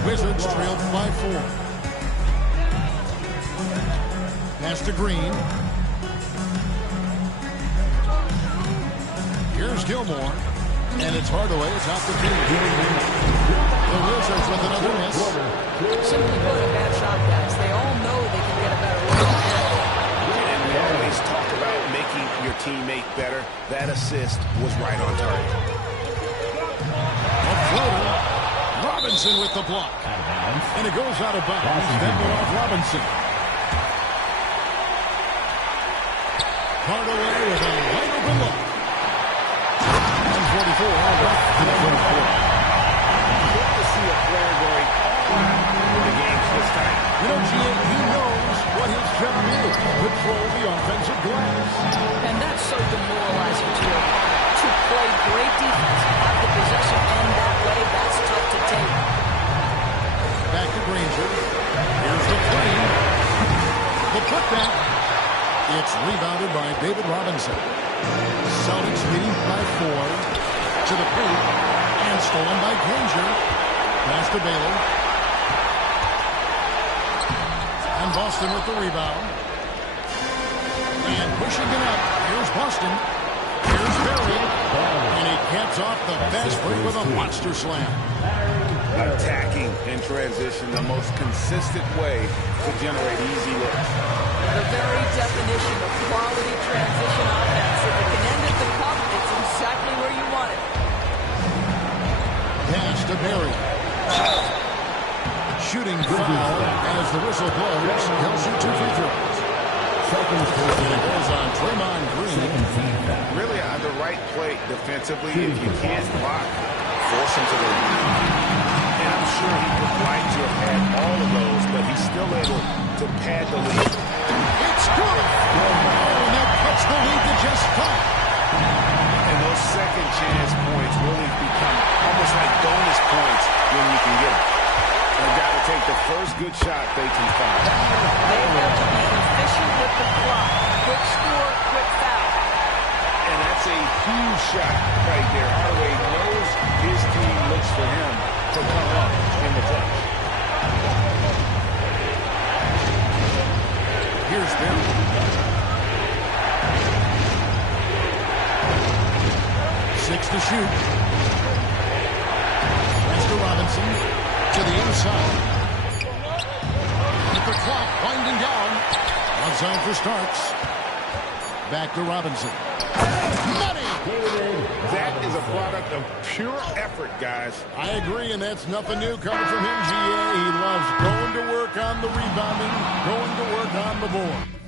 Wizards trailed by 4. Pass to Green. Here's Gilmore. And it's Hardaway. It's out the field. The Wizards with another miss. Simply put, a bad shot, guys. They all know they can get a better look. And we always talk about making your teammate better. That assist was right on target. A floater. Robinson with the block. And it goes out of bounds. That went off Robinson. Hardaway with a wide open look. 1:44 left in the fourth quarter. Good to see a player going all out when the game's this tight. You know, Gene, he knows what his job is. Control the offensive glass. And that's so demoralizing to play great defense, have the possession end that way. That's tough to take. Back to Granger. Here's the three. The putback. It's rebounded by David Robinson. Celtics leading by 4 to the paint. And stolen by Granger. Pass to Baylor. And Boston with the rebound. And pushing it up. Here's Boston. Here's Barry. And he caps off the fast break with a monster slam. Attacking in transition, the most consistent way to generate easy looks. The very definition of quality transition offense. If it can end at the cup, it's exactly where you want it. Pass to Barry. shooting foul as the whistle blows. He'll shoot 2 free throws. And it goes on Draymond Green. Really on the right play defensively. If you can't block, force him to the line. And I'm sure he would like to have had all of those, but he's still able to pad the lead. It's good. And that cuts the lead to just 5. And those second chance points really become almost like bonus points when you can get them. They've got to take the first good shot they can find. They have to be efficient with the clock. Quick score, quick foul. And that's a huge shot right there. Hardaway knows his team looks for him to come up in the clutch. Here's Barry. 6 to shoot. That's to Robinson. To the inside. With the clock winding down. Outside for Starks. Back to Robinson. Money! That is a product of pure effort, guys. I agree, and that's nothing new coming from him, GA. He loves going to work on the rebounding, going to work on the board.